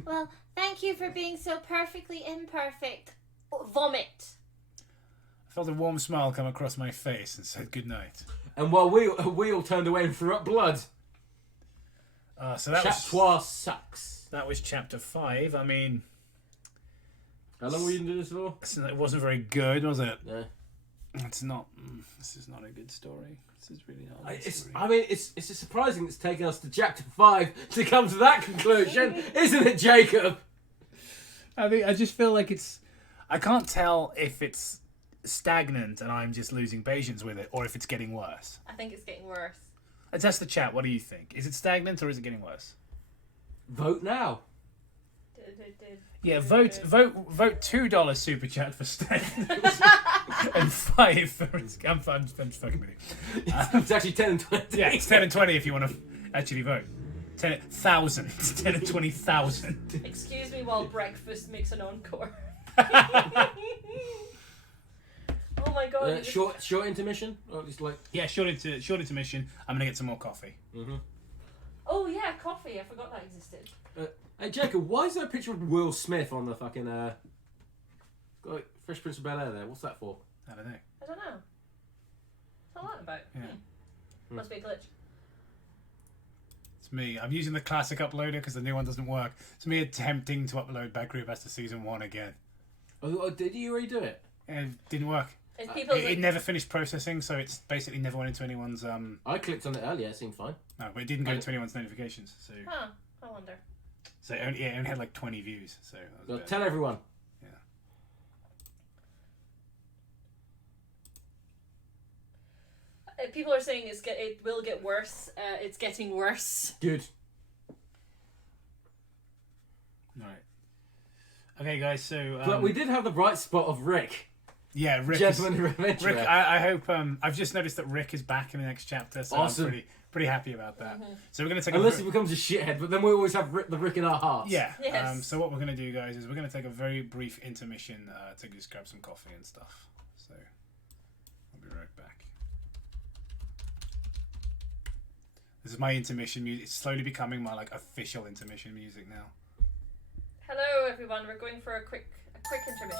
well, thank you for being so perfectly imperfect. Vomit. I felt a warm smile come across my face and said goodnight. And while we all turned away and threw up blood. So that Chapter sucks. that was chapter 5. I mean, How long were you doing this for? it wasn't very good, was it? No. It's not. This is not a good story. This is really not a good story. I mean, it's just surprising it's taken us to chapter 5 to come to that conclusion, isn't it, Jacob? I just feel like it's. I can't tell if it's stagnant and I'm just losing patience with it, or if it's getting worse. I think it's getting worse. Let's ask the chat. What do you think? Is it stagnant or is it getting worse? Vote now. Yeah, vote $2 super chat for stagnant and $5 for I'm just fucking with you. It's actually 10 and 20. Yeah, it's 10 and 20 if you want to actually vote. 10,000. It's 10 and 20,000. Excuse me while breakfast makes an encore. Oh my god. Short intermission? Or just like... Yeah, short intermission. I'm gonna get some more coffee. Mm-hmm. Oh yeah, coffee. I forgot that existed. Hey, Jacob, why is there a picture of Will Smith on the fucking, got Fresh Prince of Bel-Air there? What's that for? I don't know. I don't know. What's that about? Yeah. Must be a glitch. It's me. I'm using the classic uploader because the new one doesn't work. It's me attempting to upload Bad Creepypasta Season 1 again. Oh, did you already do it? And it didn't work. It's people It never finished processing, so it's basically never went into anyone's... I clicked on it earlier, it seemed fine. No, but it didn't go into anyone's notifications. So Huh. I wonder. so it only had like 20 views. So that was a Well, bit- tell everyone. People are saying it will get worse. It's getting worse. Good. Right. Okay, guys. So But we did have the bright spot of Rick. yeah, Rick. Gentleman Adventurer. Rick. I hope. I've just noticed that Rick is back in the next chapter, so Awesome. I'm pretty happy about that. Mm-hmm. So we're gonna take Unless a he becomes a shithead, but then we always have the Rick in our hearts. yeah. Yes. So what we're gonna do, guys, is we're gonna take a very brief intermission to just grab some coffee and stuff. So I'll be right back. This is my intermission music. It's slowly becoming my like official intermission music now. Hello everyone. We're going for a quick intermission.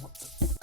What the?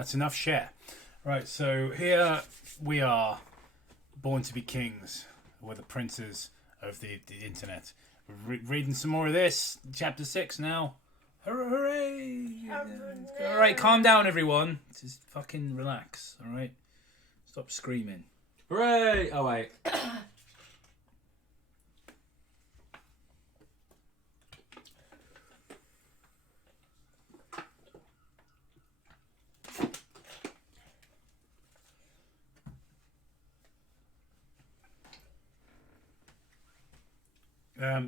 That's enough share. Right, so here we are, born to be kings. We're the princes of the internet. Reading some more of this. Chapter 6 now. Hooray! Alright, calm down, everyone. Just fucking relax, alright? Stop screaming. Hooray! Oh, wait.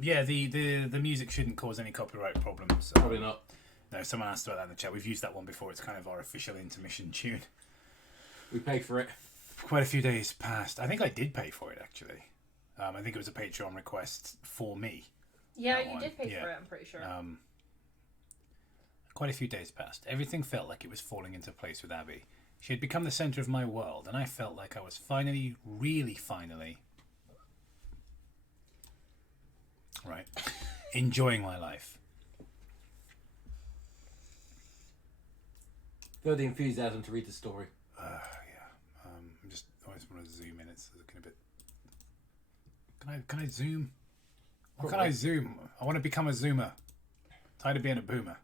Yeah, the music shouldn't cause any copyright problems. Probably not. No, someone asked about that in the chat. We've used that one before. It's kind of our official intermission tune. We paid for it. Quite a few days passed. I think I did pay for it, actually. I think it was a Patreon request for me. Yeah, That you one. did pay Yeah. for it, I'm pretty sure. Quite a few days passed. Everything felt like it was falling into place with Abby. She had become the centre of my world, and I felt like I was finally, really finally... Right. Enjoying my life. Feel the enthusiasm to read the story. Yeah. I just always want to zoom in. It's looking a bit... Can I zoom? What can I zoom? I want to become a zoomer. Tired of being a boomer.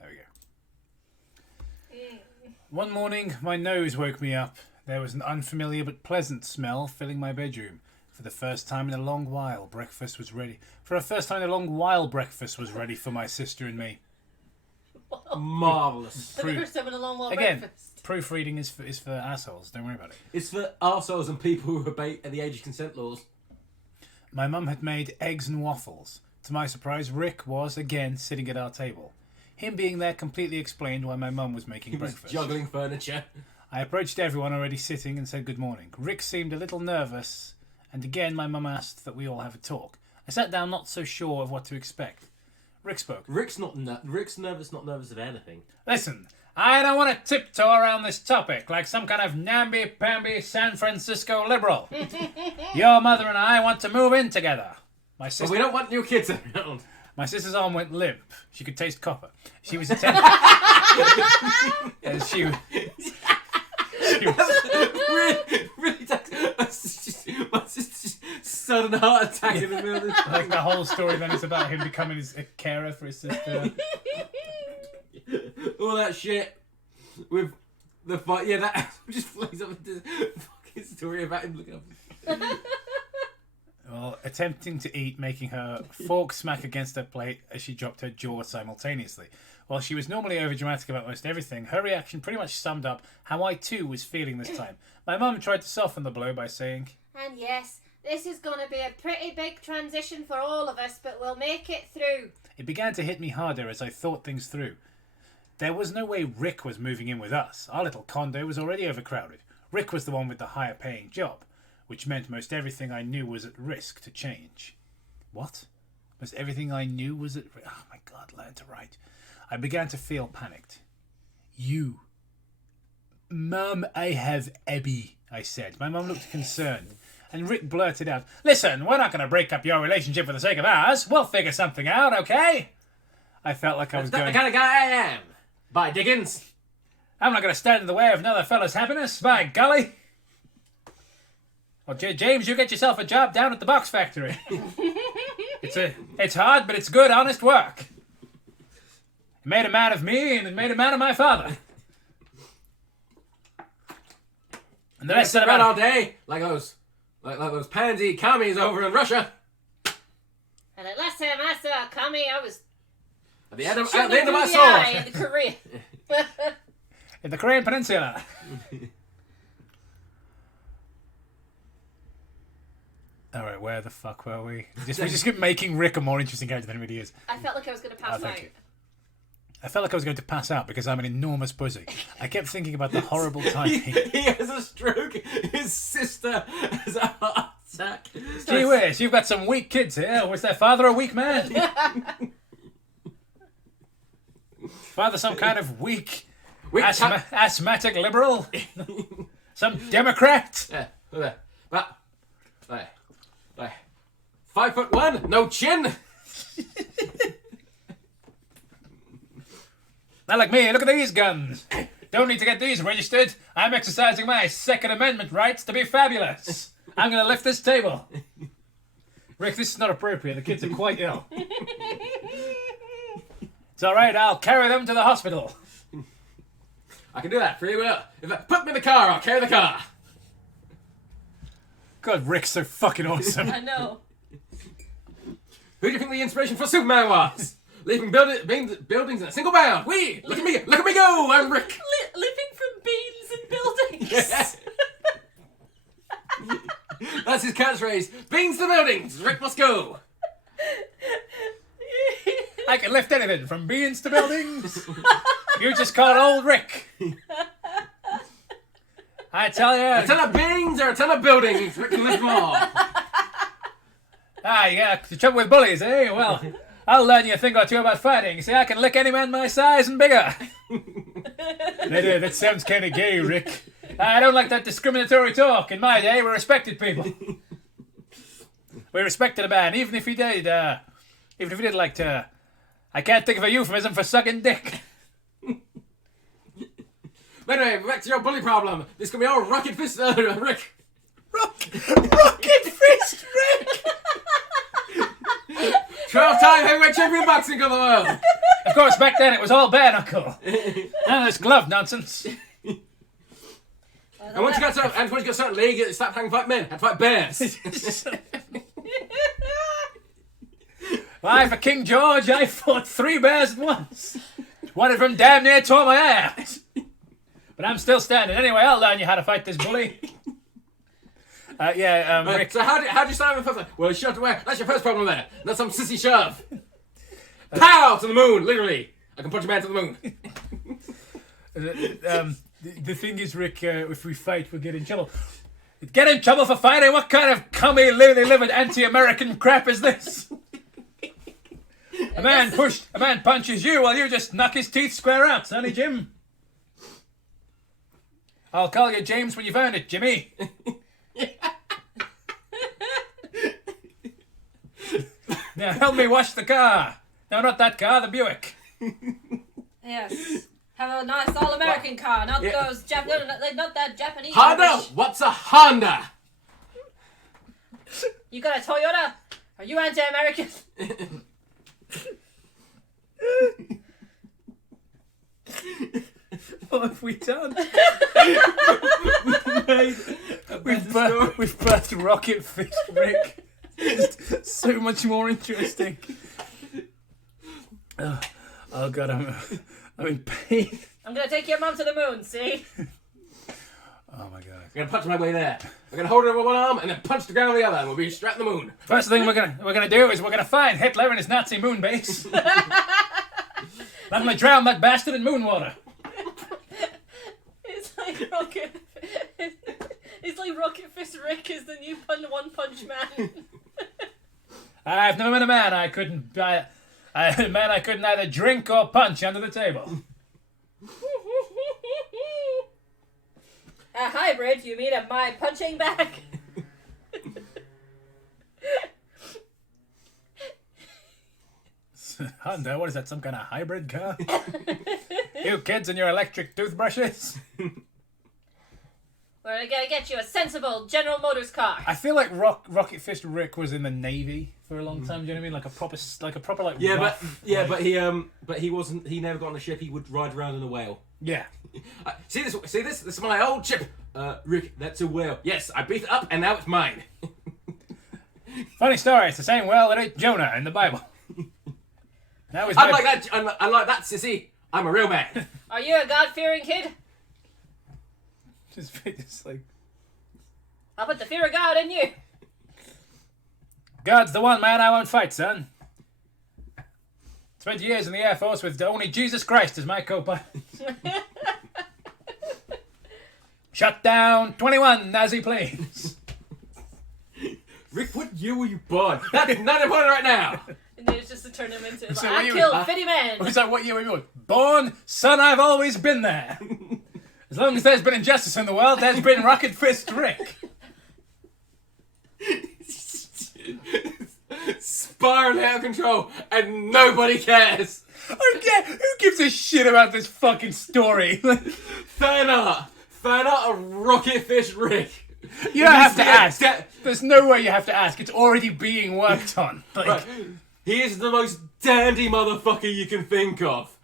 There we go. One morning, my nose woke me up. There was an unfamiliar but pleasant smell filling my bedroom. For the first time in a long while, breakfast was ready. Breakfast was ready for my sister and me. Marvellous. For the first time in a long while, Again, breakfast. proofreading is for assholes. Don't worry about it. It's for arseholes and people who obey the age of consent laws. My mum had made eggs and waffles. To my surprise, Rick was, again, sitting at our table. Him being there completely explained why my mum was making He was breakfast. juggling furniture. I approached everyone already sitting and said good morning. Rick seemed a little nervous, and again my mum asked that we all have a talk. I sat down not so sure of what to expect. Rick spoke. Rick's nervous, not nervous of anything. Listen, I don't want to tiptoe around this topic like some kind of namby-pamby San Francisco liberal. Your mother and I want to move in together. My But sister... we don't want new kids around. My sister's arm went limp. She could taste copper. She was attempting... Yeah, she was... really my sister's sudden heart attack in the middle of this. Like the whole story then is about him becoming a carer for his sister. All that shit with the fight. Yeah, that just flows up into the fucking story about him looking up. Well, attempting to eat, making her fork smack against her plate as she dropped her jaw simultaneously. While she was normally overdramatic about most everything, her reaction pretty much summed up how I too was feeling this time. My mum tried to soften the blow by saying, And yes, this is going to be a pretty big transition for all of us, but we'll make it through. It began to hit me harder as I thought things through. There was no way Rick was moving in with us. Our little condo was already overcrowded. Rick was the one with the higher paying job, which meant most everything I knew was at risk to change. What? Most everything I knew was at risk? Oh my God, learn to write. I began to feel panicked. You. Mum, I have Abby, I said. My mum looked concerned. And Rick blurted out, Listen, we're not going to break up your relationship for the sake of ours. We'll figure something out, okay? I felt like I was That's going... the kind of guy I am. Bye, Dickens. I'm not going to stand in the way of another fella's happiness, by golly. Well, James, you get yourself a job down at the box factory. It's hard, but it's good, honest work. It made a man of me, and it made a man of my father. And the rest of Sit around all day like those pansy commies over in Russia. And the last time I saw a commie, I was At the end of shooting my through the eye sword. in Korea. in the Korean Peninsula. All right, where the fuck were we? We just keep making Rick a more interesting character than he really is. I felt like I was going to pass out. Thank you. I felt like I was going to pass out because I'm an enormous pussy. I kept thinking about the horrible time. He has a stroke. His sister has a heart attack. Gee whiz, you've got some weak kids here. Was their father a weak man? Father some kind of weak asthmatic liberal? Some Democrat? Yeah, but 5'1", no chin. Not like me. Look at these guns. Don't need to get these registered. I'm exercising my Second Amendment rights to be fabulous. I'm going to lift this table. Rick, this is not appropriate. The kids are quite ill. It's all right. I'll carry them to the hospital. I can do that, free will. Put me in the car, I'll carry the car. God, Rick's so fucking awesome. I know. Who do you think the inspiration for Superman was? Leaping buildings in a single bound. Whee! Look at me go! I'm Rick. Living from beans and buildings. That's his catchphrase. Beans to buildings. Rick must go. I can lift anything from beans to buildings. You just call it old Rick. I tell you. A ton of beans or a ton of buildings. Rick can lift them all. Ah, yeah, the trouble with bullies, eh? Well, I'll learn you a thing or two about fighting. See, I can lick any man my size and bigger. That sounds kind of gay, Rick. I don't like that discriminatory talk. In my day, we respected people. We respected a man, even if he did like to... I can't think of a euphemism for sucking dick. Anyway, back to your bully problem. This can be all rocket fist, Rick. Rocket fist, Rick! 12-time heavyweight champion boxing of the world. Of course, back then it was all bare knuckle. None of this glove nonsense. And once you got to a certain league, you stopped having to fight men, had to fight bears. Why, for King George, I fought 3 bears at once. One of them damn near tore my ass. But I'm still standing. Anyway, I'll learn you how to fight this bully. Rick. So how do you start with the first one? Well, you shoved away. That's your first problem there. Not some sissy shove. Pow! To the moon, literally. I can punch a man to the moon. The thing is, Rick, if we fight, we'll get in trouble. Get in trouble for fighting? What kind of livered anti-American crap is this? A man punches you while you just knock his teeth square out, sonny Jim. I'll call you James when you found it, Jimmy. Now help me wash the car. No, not that car, the Buick. Yes. Have a nice all-American car, not those not that Japanese. Honda? rubbish. What's a Honda? You got a Toyota? Are you anti-American? What have we done? We've birthed Rocket Fist Rick. Just so much more interesting. Oh God, I'm in pain. I'm gonna take your mum to the moon, see? Oh my God. I'm gonna punch my way there. I'm gonna hold her with one arm and then punch the ground with the other, and we'll be straight in the moon. First thing we're gonna do is we're gonna find Hitler and his Nazi moon base. I'm gonna drown that bastard in moon water. It's like Rocket Fist Rick is the new One Punch Man. I've never met a man I couldn't either drink or punch under the table. A hybrid? You mean my punching bag? Honda, what is that, some kind of hybrid car? You kids and your electric toothbrushes? We're gonna get you a sensible General Motors car. I feel like Rocket Fist Rick was in the Navy for a long time. Do you know what I mean? Like a proper but he wasn't. He never got on a ship. He would ride around in a whale. Yeah. See this? This is my old ship. Rick, that's a whale. Yes, I beat it up and now it's mine. Funny story. It's the same whale that ate Jonah in the Bible. Unlike that, sissy. I'm a real man. Are you a God-fearing kid? Just like... I'll put the fear of God in you. God's the one man I won't fight, son. 20 years in the Air Force with only Jesus Christ as my co-pilot. Shut down 21 Nazi planes. Rick, what year were you born? That's not important right now. And it's just to turn him into So I killed 50 men. What year were you born? Born? Son, I've always been there. As long as there's been injustice in the world, there's been Rocket Fist Rick. Spiraling out of control, and nobody cares. Okay, who gives a shit about this fucking story? Fan art of Rocket Fish Rick. You don't have to ask. There's no way you have to ask. It's already being worked on. Like, Right. He is the most dandy motherfucker you can think of.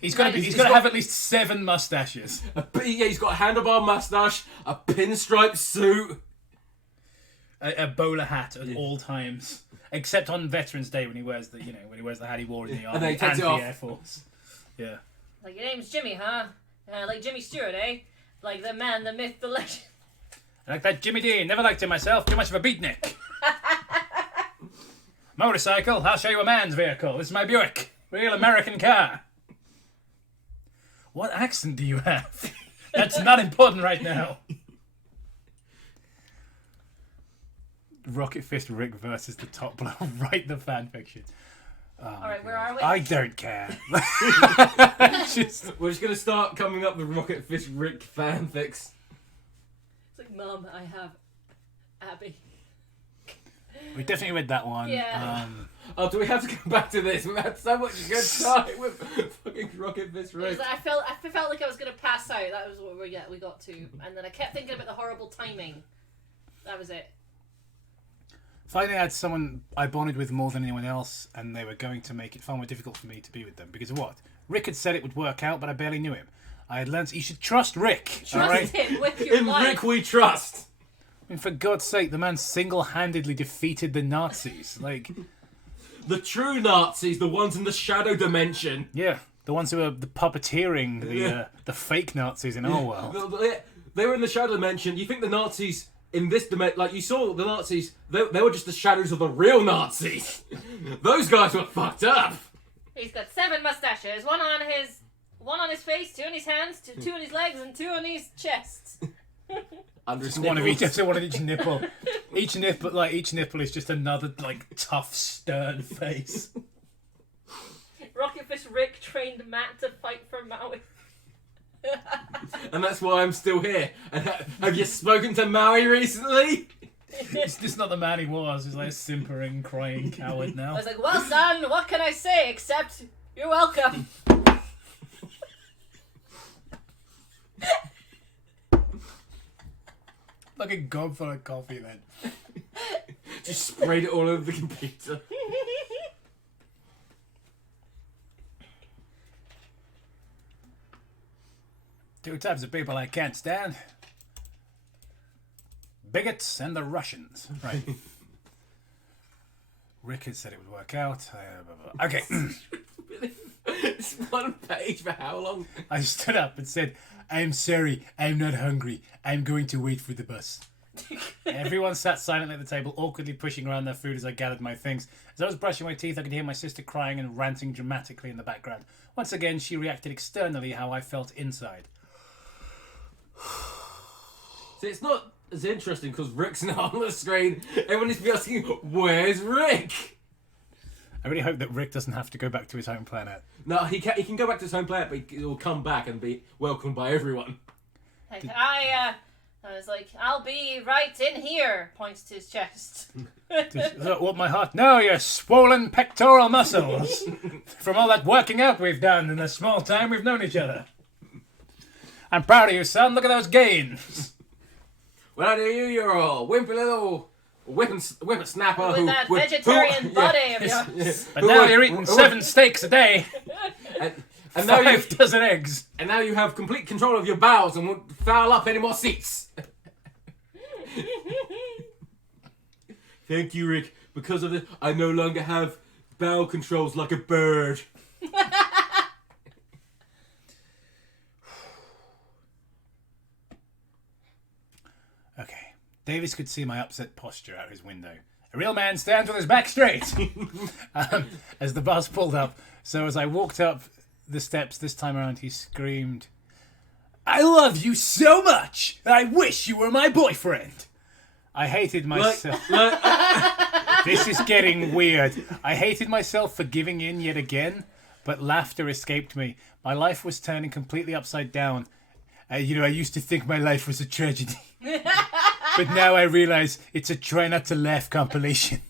he's got to have at least 7 mustaches. He's got a handlebar mustache, a pinstripe suit. A bowler hat at all times. Except on Veterans Day when he wears the hat he wore in the army then he takes and it off. the Air Force. Yeah. Like, your name's Jimmy, huh? Like Jimmy Stewart, eh? Like the man, the myth, the legend. I like that Jimmy Dean. Never liked him myself. Too much of a beatnik. Motorcycle. I'll show you a man's vehicle. This is my Buick. Real American car. What accent do you have? That's not important right now. Rocket Fist Rick versus the Top Blow. Write the fanfiction. Oh, Alright, where are we? I don't care. We're just gonna start coming up with Rocket Fish Rick fanfics. It's like, Mum, I have Abby. We definitely read that one. Yeah. Oh, do we have to go back to this? We've had so much good time with fucking Rocket Fish Rick. I felt like I was gonna pass out. That was what we got to, and then I kept thinking about the horrible timing. That was it. Finally, I had someone I bonded with more than anyone else, and they were going to make it far more difficult for me to be with them. Because of what? Rick had said it would work out, but I barely knew him. I had learned you should trust Rick. Trust all right? him with your In life. Rick we trust. I mean, for God's sake, the man single-handedly defeated the Nazis. Like, The true Nazis, the ones in the shadow dimension. yeah, the ones who were the puppeteering the fake Nazis in our world. They were in the shadow dimension. You think the Nazis in this dimension, like you saw the Nazis, they were just the shadows of the real Nazis. Those guys were fucked up. He's got 7 mustaches. One on his face, 2 on his hands, 2 on his legs, and 2 on his chest. Under his One of nipples. each, one of each nipple. Each nipple is just another tough, stern face. Rocket Fish Rick trained Matt to fight for Maui. And that's why I'm still here. And have you spoken to Maui recently? It's just not the man he was. He's like a simpering, crying coward now. I was like, well, son, what can I say except you're welcome. Like a gob full of coffee, then. Just sprayed it all over the computer. Two types of people I can't stand. Bigots and the Russians. Right. Rick had said it would work out. Okay. It's 1 page for how long? I stood up and said, I'm sorry, I'm not hungry. I'm going to wait for the bus. Everyone sat silently at the table, awkwardly pushing around their food as I gathered my things. As I was brushing my teeth, I could hear my sister crying and ranting dramatically in the background. Once again, she reacted externally how I felt inside. See, it's not as interesting because Rick's not on the screen. Everyone needs to be asking, where's Rick? I really hope that Rick doesn't have to go back to his home planet. No, he can go back to his home planet, but he'll come back and be welcomed by everyone. I was like, I'll be right in here. Points to his chest. What, my heart? No, your swollen pectoral muscles. From all that working out we've done in the small time we've known each other. I'm proud of you, son. Look at those gains. Well, I do you're a wimpy little whippersnapper With who... that who- vegetarian body of yours. But now you're eating 7 steaks a day. And now you 5 dozen eggs. and now you have complete control of your bowels and won't foul up any more seats. Thank you, Rick. Because of this, I no longer have bowel controls like a bird. Okay. Davis could see my upset posture out his window. A real man stands with his back straight. As the bus pulled up. So as I walked up the steps this time around, he screamed, I love you so much! I wish you were my boyfriend! I hated myself. This is getting weird. I hated myself for giving in yet again, but laughter escaped me. My life was turning completely upside down. I used to think my life was a tragedy. But now I realize it's a try not to laugh compilation.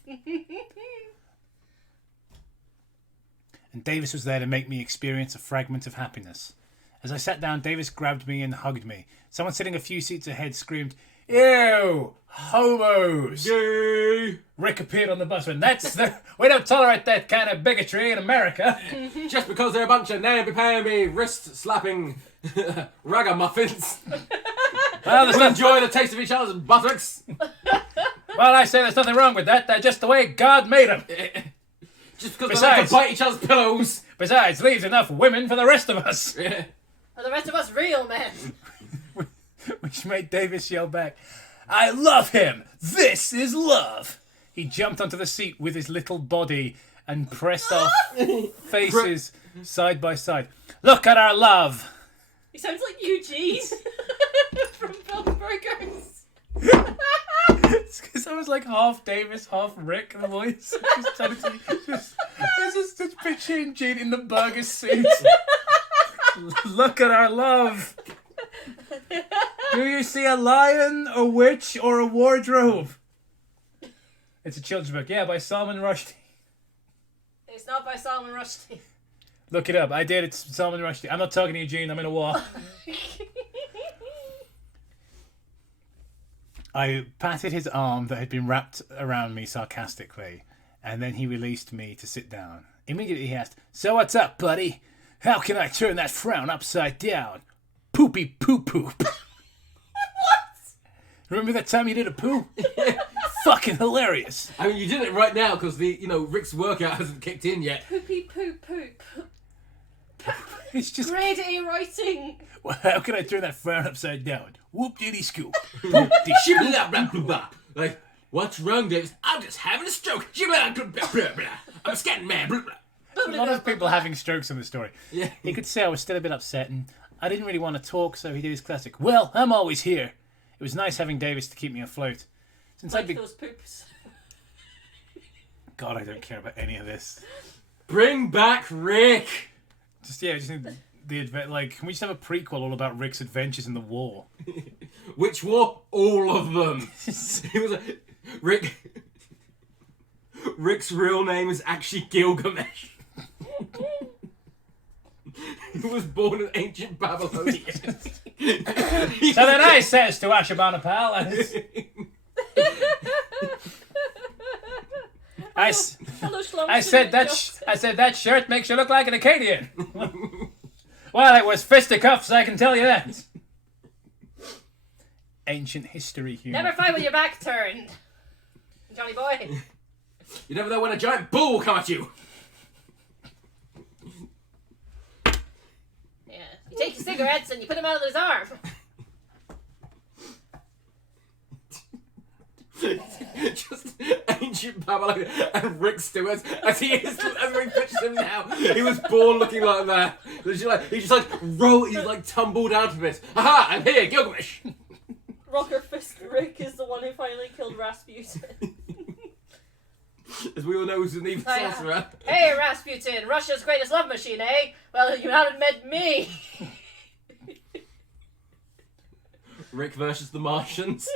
and Davis was there to make me experience a fragment of happiness. As I sat down, Davis grabbed me and hugged me. Someone sitting a few seats ahead screamed, "Ew! Homos!" Yay! Rick appeared on the bus and we don't tolerate that kind of bigotry in America. Just because they're a bunch of namby-pamby, wrist-slapping ragamuffins. Well, Who enjoy the taste of each other's buttocks. Well, I say there's nothing wrong with that. They're just the way God made them. Just because they like to bite each other's pillows. Besides, leaves enough women for the rest of us. Yeah. Are the rest of us real men? Which made Davis yell back, "I love him! This is love!" He jumped onto the seat with his little body and pressed our faces side by side. "Look at our love!" He sounds like Eugene from Bill's Burgers. It's because I was like half Davis, half Rick, the voice. Just picturing Gene in the burger suit. Look at our love. Do you see a lion, a witch, or a wardrobe? It's a children's book. Yeah, by Salman Rushdie. It's not by Salman Rushdie. Look it up. I did. It's Salman Rushdie. I'm not talking to Eugene. I'm in a war. I patted his arm that had been wrapped around me sarcastically, and then he released me to sit down. Immediately he asked, "So what's up, buddy? How can I turn that frown upside down? Poopy poop poop." What? Remember that time you did a poo? Fucking hilarious. I mean, you did it right now because Rick's workout hasn't kicked in yet. Poopy poop poop. It's just... Grade A writing. Well, how can I turn that frown upside down? Whoop diddy scoop. Like, what's wrong, Davis? I'm just having a stroke. I'm a scatting man. A lot of people having strokes in the story. Yeah. He could say I was still a bit upset and I didn't really want to talk, so he did his classic, "Well, I'm always here." It was nice having Davis to keep me afloat. Since Like those poops. God, I don't care about any of this. Bring back Rick. Just need can we just have a prequel all about Rick's adventures in the war? Which war? All of them. He was Rick's real name is actually Gilgamesh. He was born in ancient Babylonia. So then I says to Ashurbanipal, I said that shirt makes you look like an Acadian. Well, it was fisticuffs, I can tell you that. Ancient history humor. Never fight with your back turned, Johnny boy. You never know when a giant bull will come at you. Yeah, you take your cigarettes and you put them out of his arm. Just ancient Babylon and Rick Stewart as we picture him now. He was born looking like that. He just tumbled out of it. Aha! I'm here, Gilgamesh. Rocker Fist Rick is the one who finally killed Rasputin. As we all know, he's an evil sorcerer. Hey, Rasputin, Russia's greatest love machine, eh? Well, you haven't met me. Rick versus the Martians.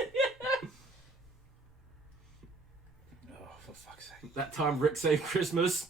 Oh, for fuck's sake. That time Rick saved Christmas.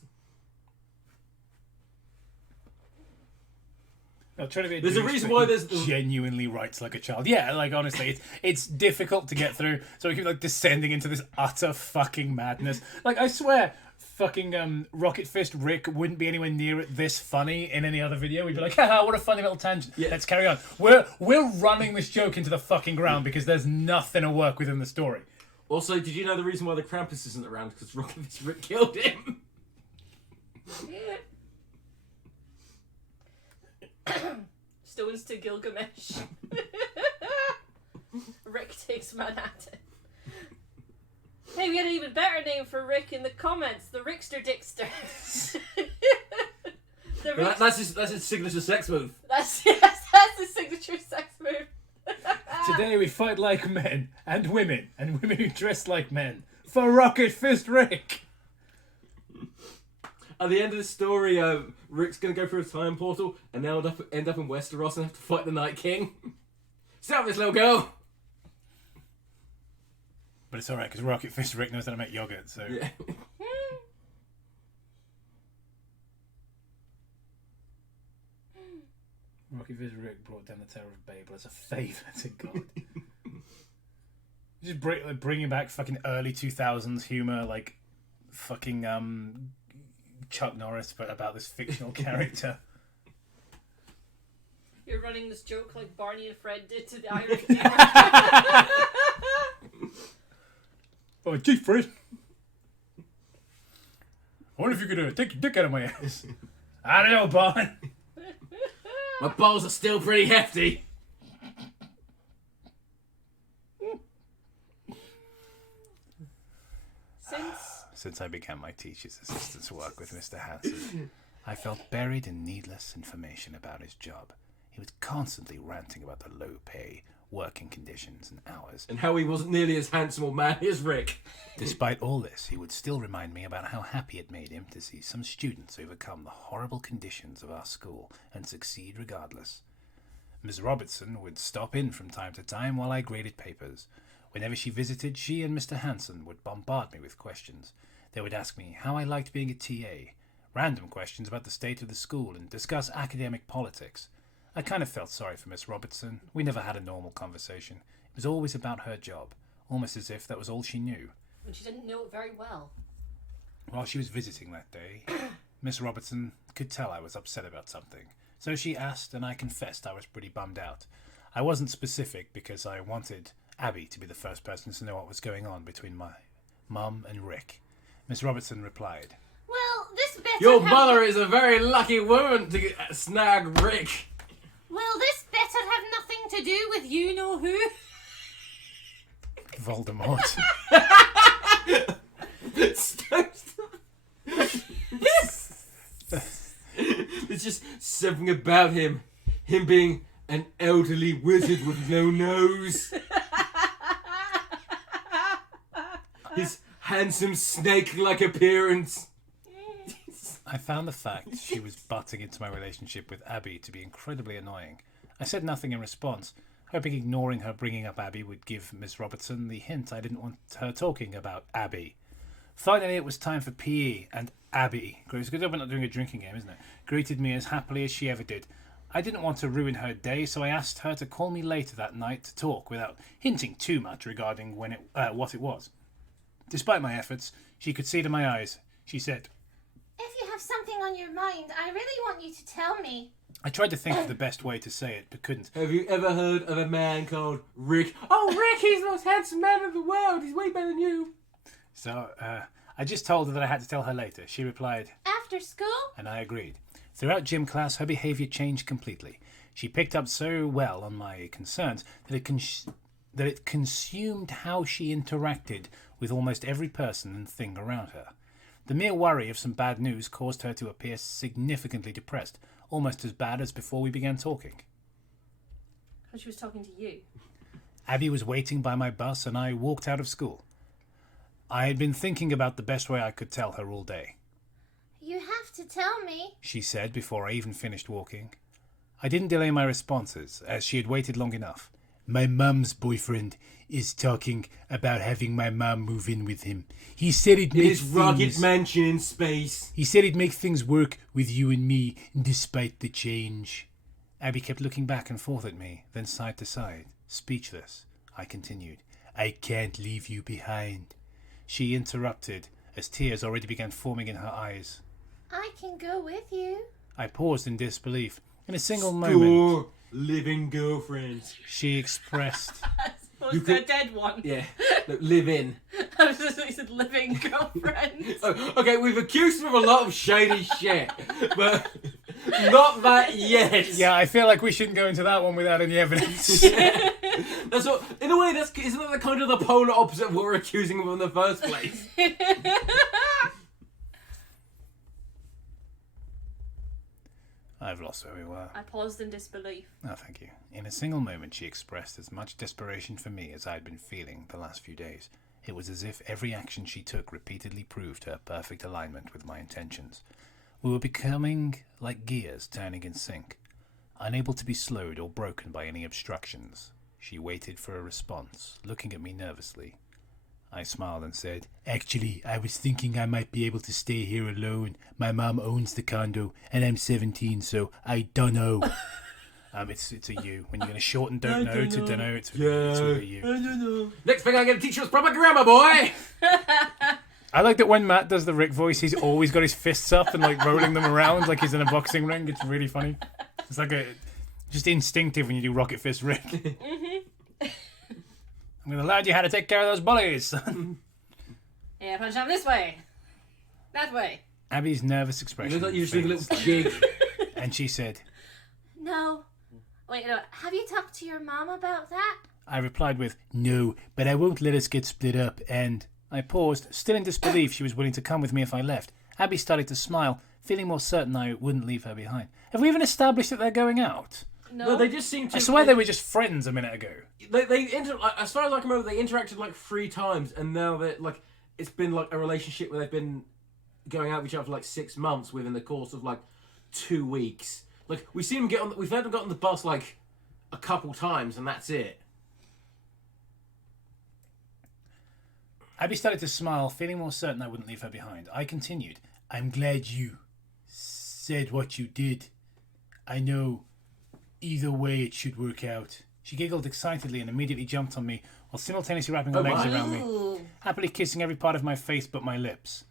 I'll try to be There's a reason why there's genuinely writes like a child. Yeah, like honestly, it's difficult to get through. So we keep like descending into this utter fucking madness. Like I swear, fucking Rocket Fist Rick wouldn't be anywhere near it this funny in any other video. We'd be like, haha, what a funny little tangent. Yeah. Let's carry on. We're running this joke into the fucking ground because there's nothing to work within the story. Also, did you know the reason why the Krampus isn't around? Because Rocket Fist Rick killed him. Stones to Gilgamesh. Rick takes Manhattan. Hey, we had an even better name for Rick in the comments. The Rickster Dickster. That's his signature sex move. That's his signature sex move. Today we fight like men and women who dress like men for Rocket Fist Rick. At the end of the story, Rick's going to go through a time portal and now end up in Westeros and have to fight the Night King. Stop this little girl! But it's alright, because Rocket Fist Rick knows how to make yogurt, so... Yeah. Rocky vs. Rick brought down the Tower of Babel as a favour to God. Just bringing back fucking early 2000s humour, like fucking Chuck Norris, but about this fictional character. You're running this joke like Barney and Fred did to the Irish neighbour. Oh, gee, Fred. I wonder if you could take your dick out of my ass. I don't know, Barney. My balls are still pretty hefty. Since I began my teacher's assistant's work with Mr. Hanson, I felt buried in needless information about his job. He was constantly ranting about the low pay, working conditions and hours. And how he wasn't nearly as handsome or manly as Rick. Despite all this, he would still remind me about how happy it made him to see some students overcome the horrible conditions of our school and succeed regardless. Miss Robertson would stop in from time to time while I graded papers. Whenever she visited, she and Mr. Hanson would bombard me with questions. They would ask me how I liked being a TA, random questions about the state of the school, and discuss academic politics. I kind of felt sorry for Miss Robertson. We never had a normal conversation. It was always about her job, almost as if that was all she knew. And she didn't know it very well. While she was visiting that day, Miss Robertson could tell I was upset about something. So she asked, and I confessed I was pretty bummed out. I wasn't specific because I wanted Abby to be the first person to know what was going on between my mum and Rick. Miss Robertson replied, Well, this better Your have... mother is a very lucky woman to snag Rick. Well, this better have nothing to do with you-know-who. Voldemort. There's just something about him. Him being an elderly wizard with no nose. His handsome snake-like appearance. I found the fact she was butting into my relationship with Abby to be incredibly annoying. I said nothing in response, hoping ignoring her bringing up Abby would give Miss Robertson the hint I didn't want her talking about Abby. Finally, it was time for PE, and Abby, it's good that we're not doing a drinking game, isn't it, greeted me as happily as she ever did. I didn't want to ruin her day, so I asked her to call me later that night to talk without hinting too much regarding what it was. Despite my efforts, she could see it in my eyes. She said, If you have something on your mind, I really want you to tell me. I tried to think of the best way to say it, but couldn't. Have you ever heard of a man called Rick? Oh, Rick, he's the most handsome man in the world. He's way better than you. So, I just told her that I had to tell her later. She replied, After school? and I agreed. Throughout gym class, her behaviour changed completely. She picked up so well on my concerns that it consumed how she interacted with almost every person and thing around her. The mere worry of some bad news caused her to appear significantly depressed, almost as bad as before we began talking. Because she was talking to you. Abby was waiting by my bus and I walked out of school. I had been thinking about the best way I could tell her all day. You have to tell me, She said before I even finished walking. I didn't delay my responses, as she had waited long enough. My mum's boyfriend is talking about having my mum move in with him. He said it'd make His rugged mansion in space. He said it'd make things work with you and me, despite the change. Abby kept looking back and forth at me, then side to side. Speechless, I continued. I can't leave you behind. She interrupted, as tears already began forming in her eyes. I can go with you. I paused in disbelief. In a single moment, living girlfriend. she expressed... Was the dead one? Yeah, live in. I was just like, said living girlfriend. Oh, okay, we've accused him of a lot of shady shit, but not that yet. Yeah, I feel like we shouldn't go into that one without any evidence. That's what, in a way, isn't that the kind of the polar opposite of what we're accusing him of in the first place? I've lost where we were. I paused in disbelief. Oh, thank you. In a single moment, she expressed as much desperation for me as I had been feeling the last few days. It was as if every action she took repeatedly proved her perfect alignment with my intentions. We were becoming like gears turning in sync, unable to be slowed or broken by any obstructions. She waited for a response, looking at me nervously. I smiled and said, Actually, I was thinking I might be able to stay here alone. My mom owns the condo, and I'm 17, so I dunno. It's a you. When you're going to shorten don't know to don't know, it's really you. I don't know. Next thing I'm going to teach you is proper grammar, boy! I like that when Matt does the Rick voice, he's always got his fists up and like rolling them around like he's in a boxing ring. It's really funny. It's like just instinctive when you do Rocket Fist Rick. I'm going to learn you how to take care of those bullies. Yeah, punch them this way. That way. Abby's nervous You expression. look like you're just doing a little jig. And she said, No. Wait, no. Have you talked to your mom about that? I replied with, no, but I won't let us get split up. And I paused, still in disbelief she was willing to come with me if I left. Abby started to smile, feeling more certain I wouldn't leave her behind. Have we even established that they're going out? No, they just seem to... I swear they were just friends a minute ago. As far as I can remember, they interacted like 3 times, and now they're like... It's been like a relationship where they've been going out with each other for like 6 months within the course of like 2 weeks. Like, we've seen them we've had them get on the bus like a couple times, and that's it. Abby started to smile, feeling more certain I wouldn't leave her behind. I continued, I'm glad you said what you did. I know either way it should work out. She giggled excitedly and immediately jumped on me while simultaneously wrapping her legs around me, happily kissing every part of my face but my lips.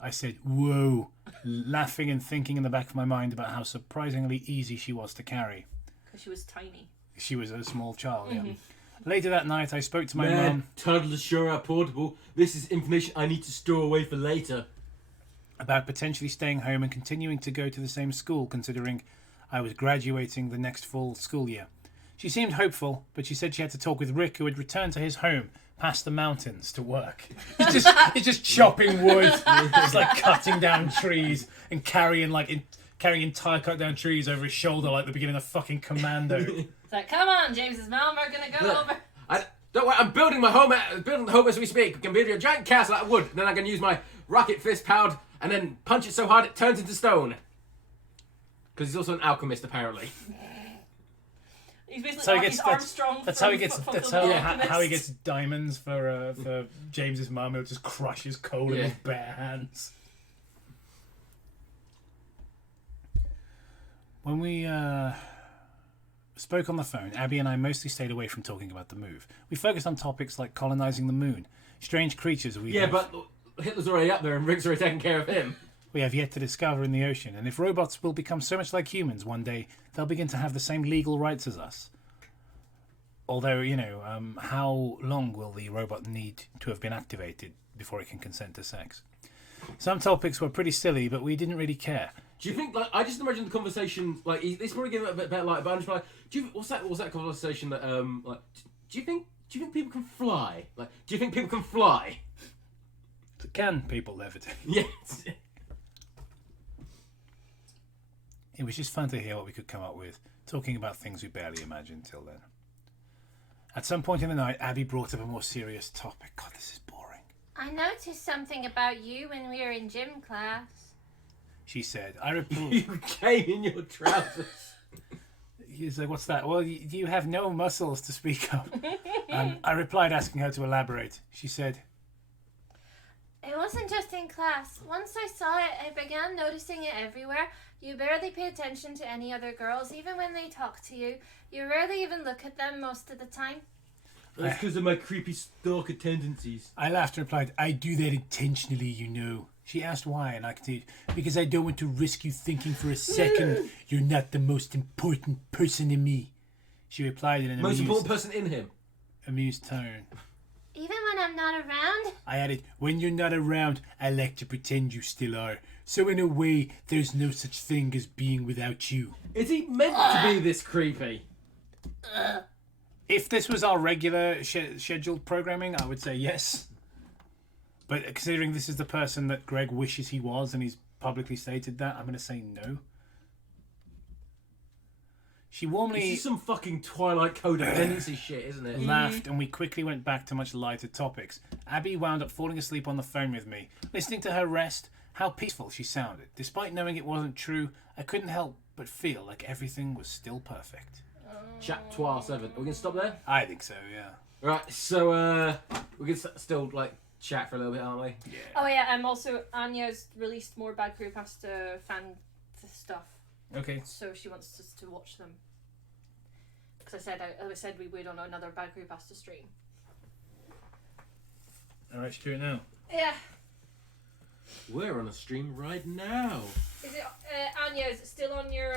I said, whoa, laughing and thinking in the back of my mind about how surprisingly easy she was to carry. Because she was tiny. She was a small child, yeah. Later that night, I spoke to my Man, mum toddlers sure are portable. This is information I need to store away for later. about potentially staying home and continuing to go to the same school, considering I was graduating the next fall school year. She seemed hopeful, but she said she had to talk with Rick, who had returned to his home past the mountains to work. He's just chopping wood. He's like cutting down trees and carrying entire cut down trees over his shoulder like the beginning of fucking Commando. It's like, come on, James's mom, we're gonna go over. Don't worry, I'm building my home. Building the home as we speak. I can build you a giant castle out of wood. Then I can use my rocket fist powered and then punch it so hard it turns into stone. Because he's also an alchemist, apparently. He's basically So he Marcus gets Armstrong. That's how he gets. How he Alchemist. gets diamonds for James's mum. He'll just crush his coal in his bare hands. When we spoke on the phone, Abby and I mostly stayed away from talking about the move. We focused on topics like colonizing the moon, strange creatures But Hitler's already up there and Rick's already taking care of him. we have yet to discover in the ocean, and if robots will become so much like humans one day, they'll begin to have the same legal rights as us. Although, how long will the robot need to have been activated before it can consent to sex? Some topics were pretty silly, but we didn't really care. Do you think, I just imagine the conversation, this probably gave it a bit better light, but I'm just like, what's that conversation that, do you think people can fly? Do you think people can fly? Can people levitate? Yes. It was just fun to hear what we could come up with, talking about things we barely imagined till then. At some point in the night, Abby brought up a more serious topic. God, this is boring. I noticed something about you when we were in gym class. She said. I replied. You came in your trousers. He's like, what's that? Well, you have no muscles to speak of. I replied, asking her to elaborate. She said, It wasn't just in class. Once I saw it, I began noticing it everywhere. You barely pay attention to any other girls, even when they talk to you. You rarely even look at them most of the time. That's because of my creepy stalker tendencies. I laughed and replied, I do that intentionally, She asked why, and I continued, because I don't want to risk you thinking for a second you're not the most important person in me. She replied in an Most important person in him. amused tone. Even when I'm not around? I added, when you're not around, I like to pretend you still are. So in a way, there's no such thing as being without you. Is he meant to be this creepy? If this was our regular scheduled programming, I would say yes. But considering this is the person that Greg wishes he was and he's publicly stated that, I'm going to say no. She warmly This is some fucking Twilight codependency shit, isn't it? laughed, and we quickly went back to much lighter topics. Abby wound up falling asleep on the phone with me. Listening to her rest, how peaceful she sounded. Despite knowing it wasn't true, I couldn't help but feel like everything was still perfect. Chapter 7. Are we going to stop there? I think so, yeah. Right, so we can still chat for a little bit, aren't we? Yeah. Oh yeah, also Anya's released more Bad Creepypasta fan stuff, Okay. so she wants us to watch them. Because I said we would on another Bad Creepypasta stream. Alright, should we do it now? Yeah. We're on a stream right now. Is it Anya? Is it still on your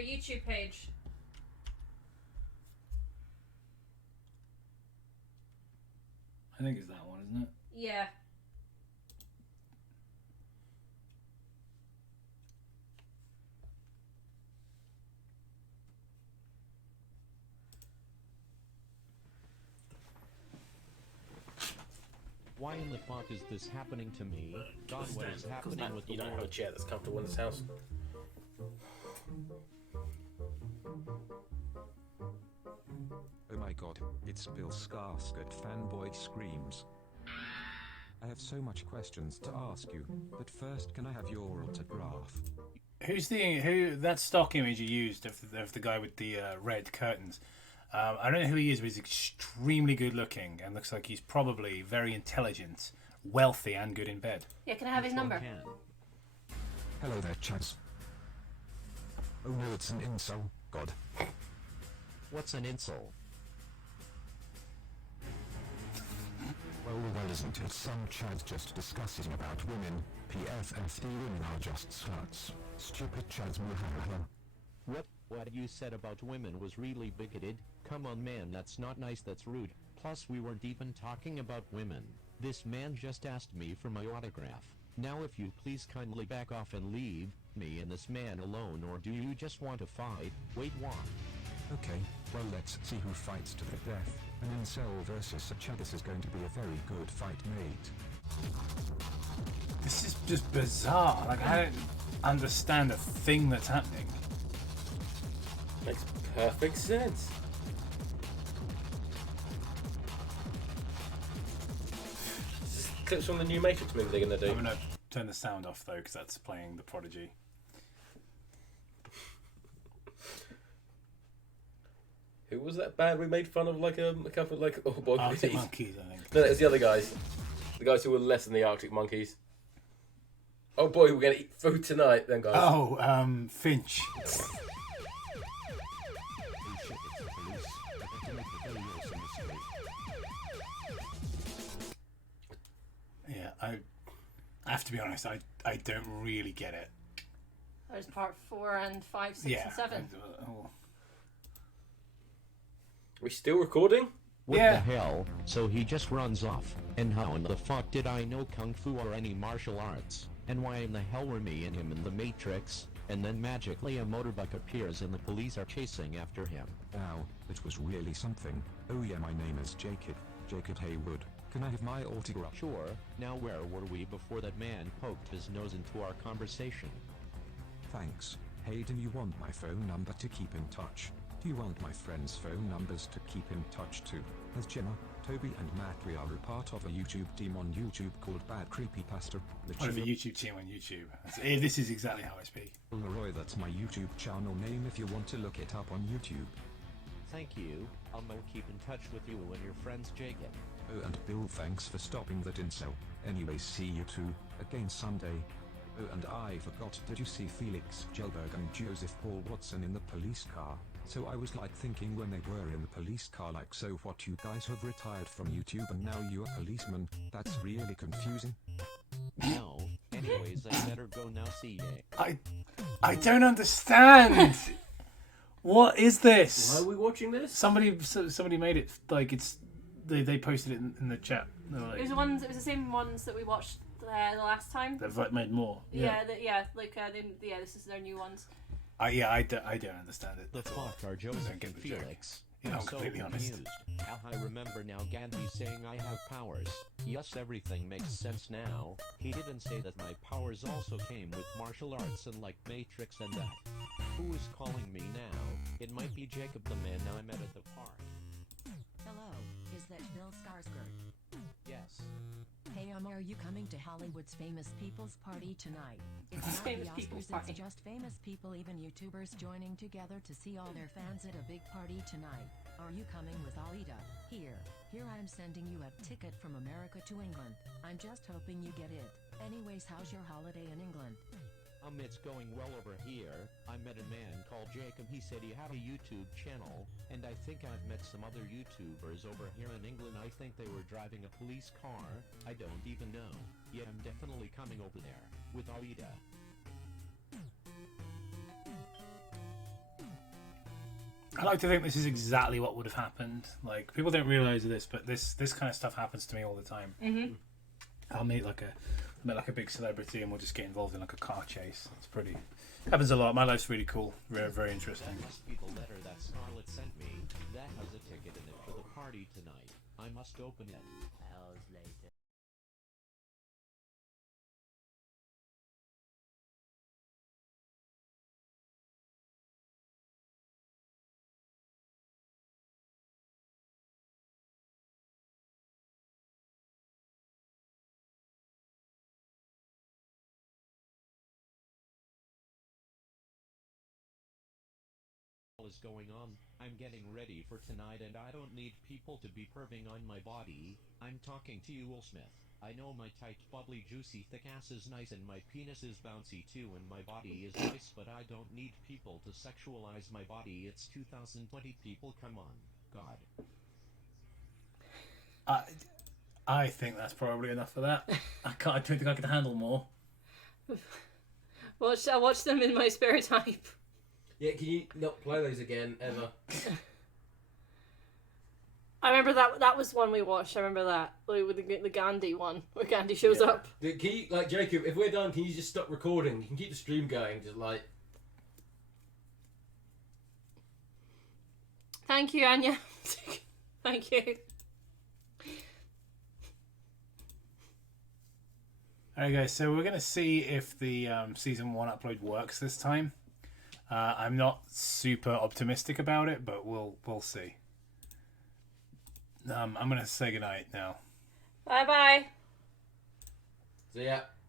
YouTube page? I think it's that one, isn't it? Yeah. Why in the fuck is this happening to me? God, what is happening with the You don't have a world? chair that's comfortable in this house. Oh my god, it's Bill Skarsgård fanboy screams. I have so much questions to ask you, but first can I have your autograph? Who that stock image you used of the guy with the red curtains? I don't know who he is, but he's extremely good looking and looks like he's probably very intelligent, wealthy, and good in bed. Yeah, can I have his number? Hello there, Chaz. Oh no, it's an incel. God. What's an insult? Well, isn't it? Some Chads just discussing about women. PFFD women are just sluts. Stupid Chads muhahaha. What you said about women was really bigoted. Come on man, that's not nice, that's rude. Plus we weren't even talking about women. This man just asked me for my autograph. Now if you please kindly back off and leave me and this man alone, or do you just want to fight? Wait, what? Okay, well let's see who fights to the death. An incel versus a Chad. This is going to be a very good fight, mate. This is just bizarre. Like, I don't understand a thing that's happening. Makes perfect sense. This is clips from the new Matrix movie they're gonna do. I'm gonna turn the sound off though, because that's playing The Prodigy. Who was that band we made fun of like a couple of like oh boy Arctic please. Monkeys, I think. No, it was the other guys. The guys who were less than the Arctic Monkeys. Oh boy, we're gonna eat food tonight then guys. Oh, Finch. Yeah, I have to be honest, I don't really get it. There's part 4 and 5, 6, Yeah. and 7. Are we still recording? What Yeah. the hell? So he just runs off. And how in the fuck did I know Kung Fu or any martial arts? And why in the hell were me and him in the Matrix? And then magically a motorbike appears and the police are chasing after him. Wow, it was really something. Oh yeah, my name is Jacob Haywood. Can I have my autograph? Sure, now where were we before that man poked his nose into our conversation? Thanks. Hey, do you want my phone number to keep in touch? Do you want my friends' phone numbers to keep in touch too? As Jenna, Toby and Matt, we are a part of a YouTube team on YouTube called Bad Creepypasta. The One of the channel- YouTube team on YouTube. This is exactly how I speak. Leroy, that's my YouTube channel name if you want to look it up on YouTube. Thank you, I'll keep in touch with you and your friends Jacob. Oh, and Bill, thanks for stopping that incel. Anyway, see you two again someday. Oh, and I forgot, did you see Felix Jelberg and Joseph Paul Watson in the police car? So I was like thinking when they were in the police car, like, so what, you guys have retired from YouTube and now you're policemen? That's really confusing. No, anyways, I better go now, see ya. I don't understand. What is this? Why are we watching this? Somebody made it like it's. They posted it in the chat. They were like, It was the same ones that we watched the last time. they've like made more. This is their new ones. I don't understand it. The fuck are Joseph don't get and the joke. Felix? Yeah, I'm so completely honest. confused. I remember now Gandhi saying I have powers. Yes, everything makes sense now. He didn't say that my powers also came with martial arts and like Matrix and that. Who is calling me now? It might be Jacob the man I met at the park. Hello, is that Bill Skarsgård? Yes. Hey, are you coming to Hollywood's Famous People's Party tonight? It's not Famous the People's Oscars, Party. it's just famous people, even YouTubers joining together to see all their fans at a big party tonight. Are you coming with Alida? Here I'm sending you a ticket from America to England. I'm just hoping you get it. Anyways, how's your holiday in England? It's going well over here. I met a man called Jacob. He said he had a YouTube channel, and I think I've met some other YouTubers over here in England. I think they were driving a police car. I don't even know. Yeah, I'm definitely coming over there with Aida. I like to think this is exactly what would have happened. Like, people don't realize this, but this kind of stuff happens to me all the time. Mm-hmm. I'll meet like a big celebrity and we'll just get involved in like a car chase. It's pretty happens a lot. My life's really cool. Very, very interesting. That must be the letter that Scarlett sent me. That has a ticket in it for the party tonight. I must open it. Hours later. Is going on. I'm getting ready for tonight and I don't need people to be perving on my body. I'm talking to you, Will Smith. I know my tight, bubbly, juicy, thick ass is nice and my penis is bouncy too and my body is nice, but I don't need people to sexualize my body. It's 2020, people, come on. God. I think that's probably enough of that. I don't think I can handle more. I watch them in my spare time. Yeah, can you not play those again, ever? I remember that was one we watched. I remember that. Like, with the Gandhi one, where Gandhi shows up. Can you, like, Jacob, if we're done, can you just stop recording? You can keep the stream going, just like... Thank you, Anya. Thank you. Alright guys, so we're going to see if the Season 1 upload works this time. I'm not super optimistic about it, but we'll see. I'm going to say goodnight now. Bye-bye. So yeah,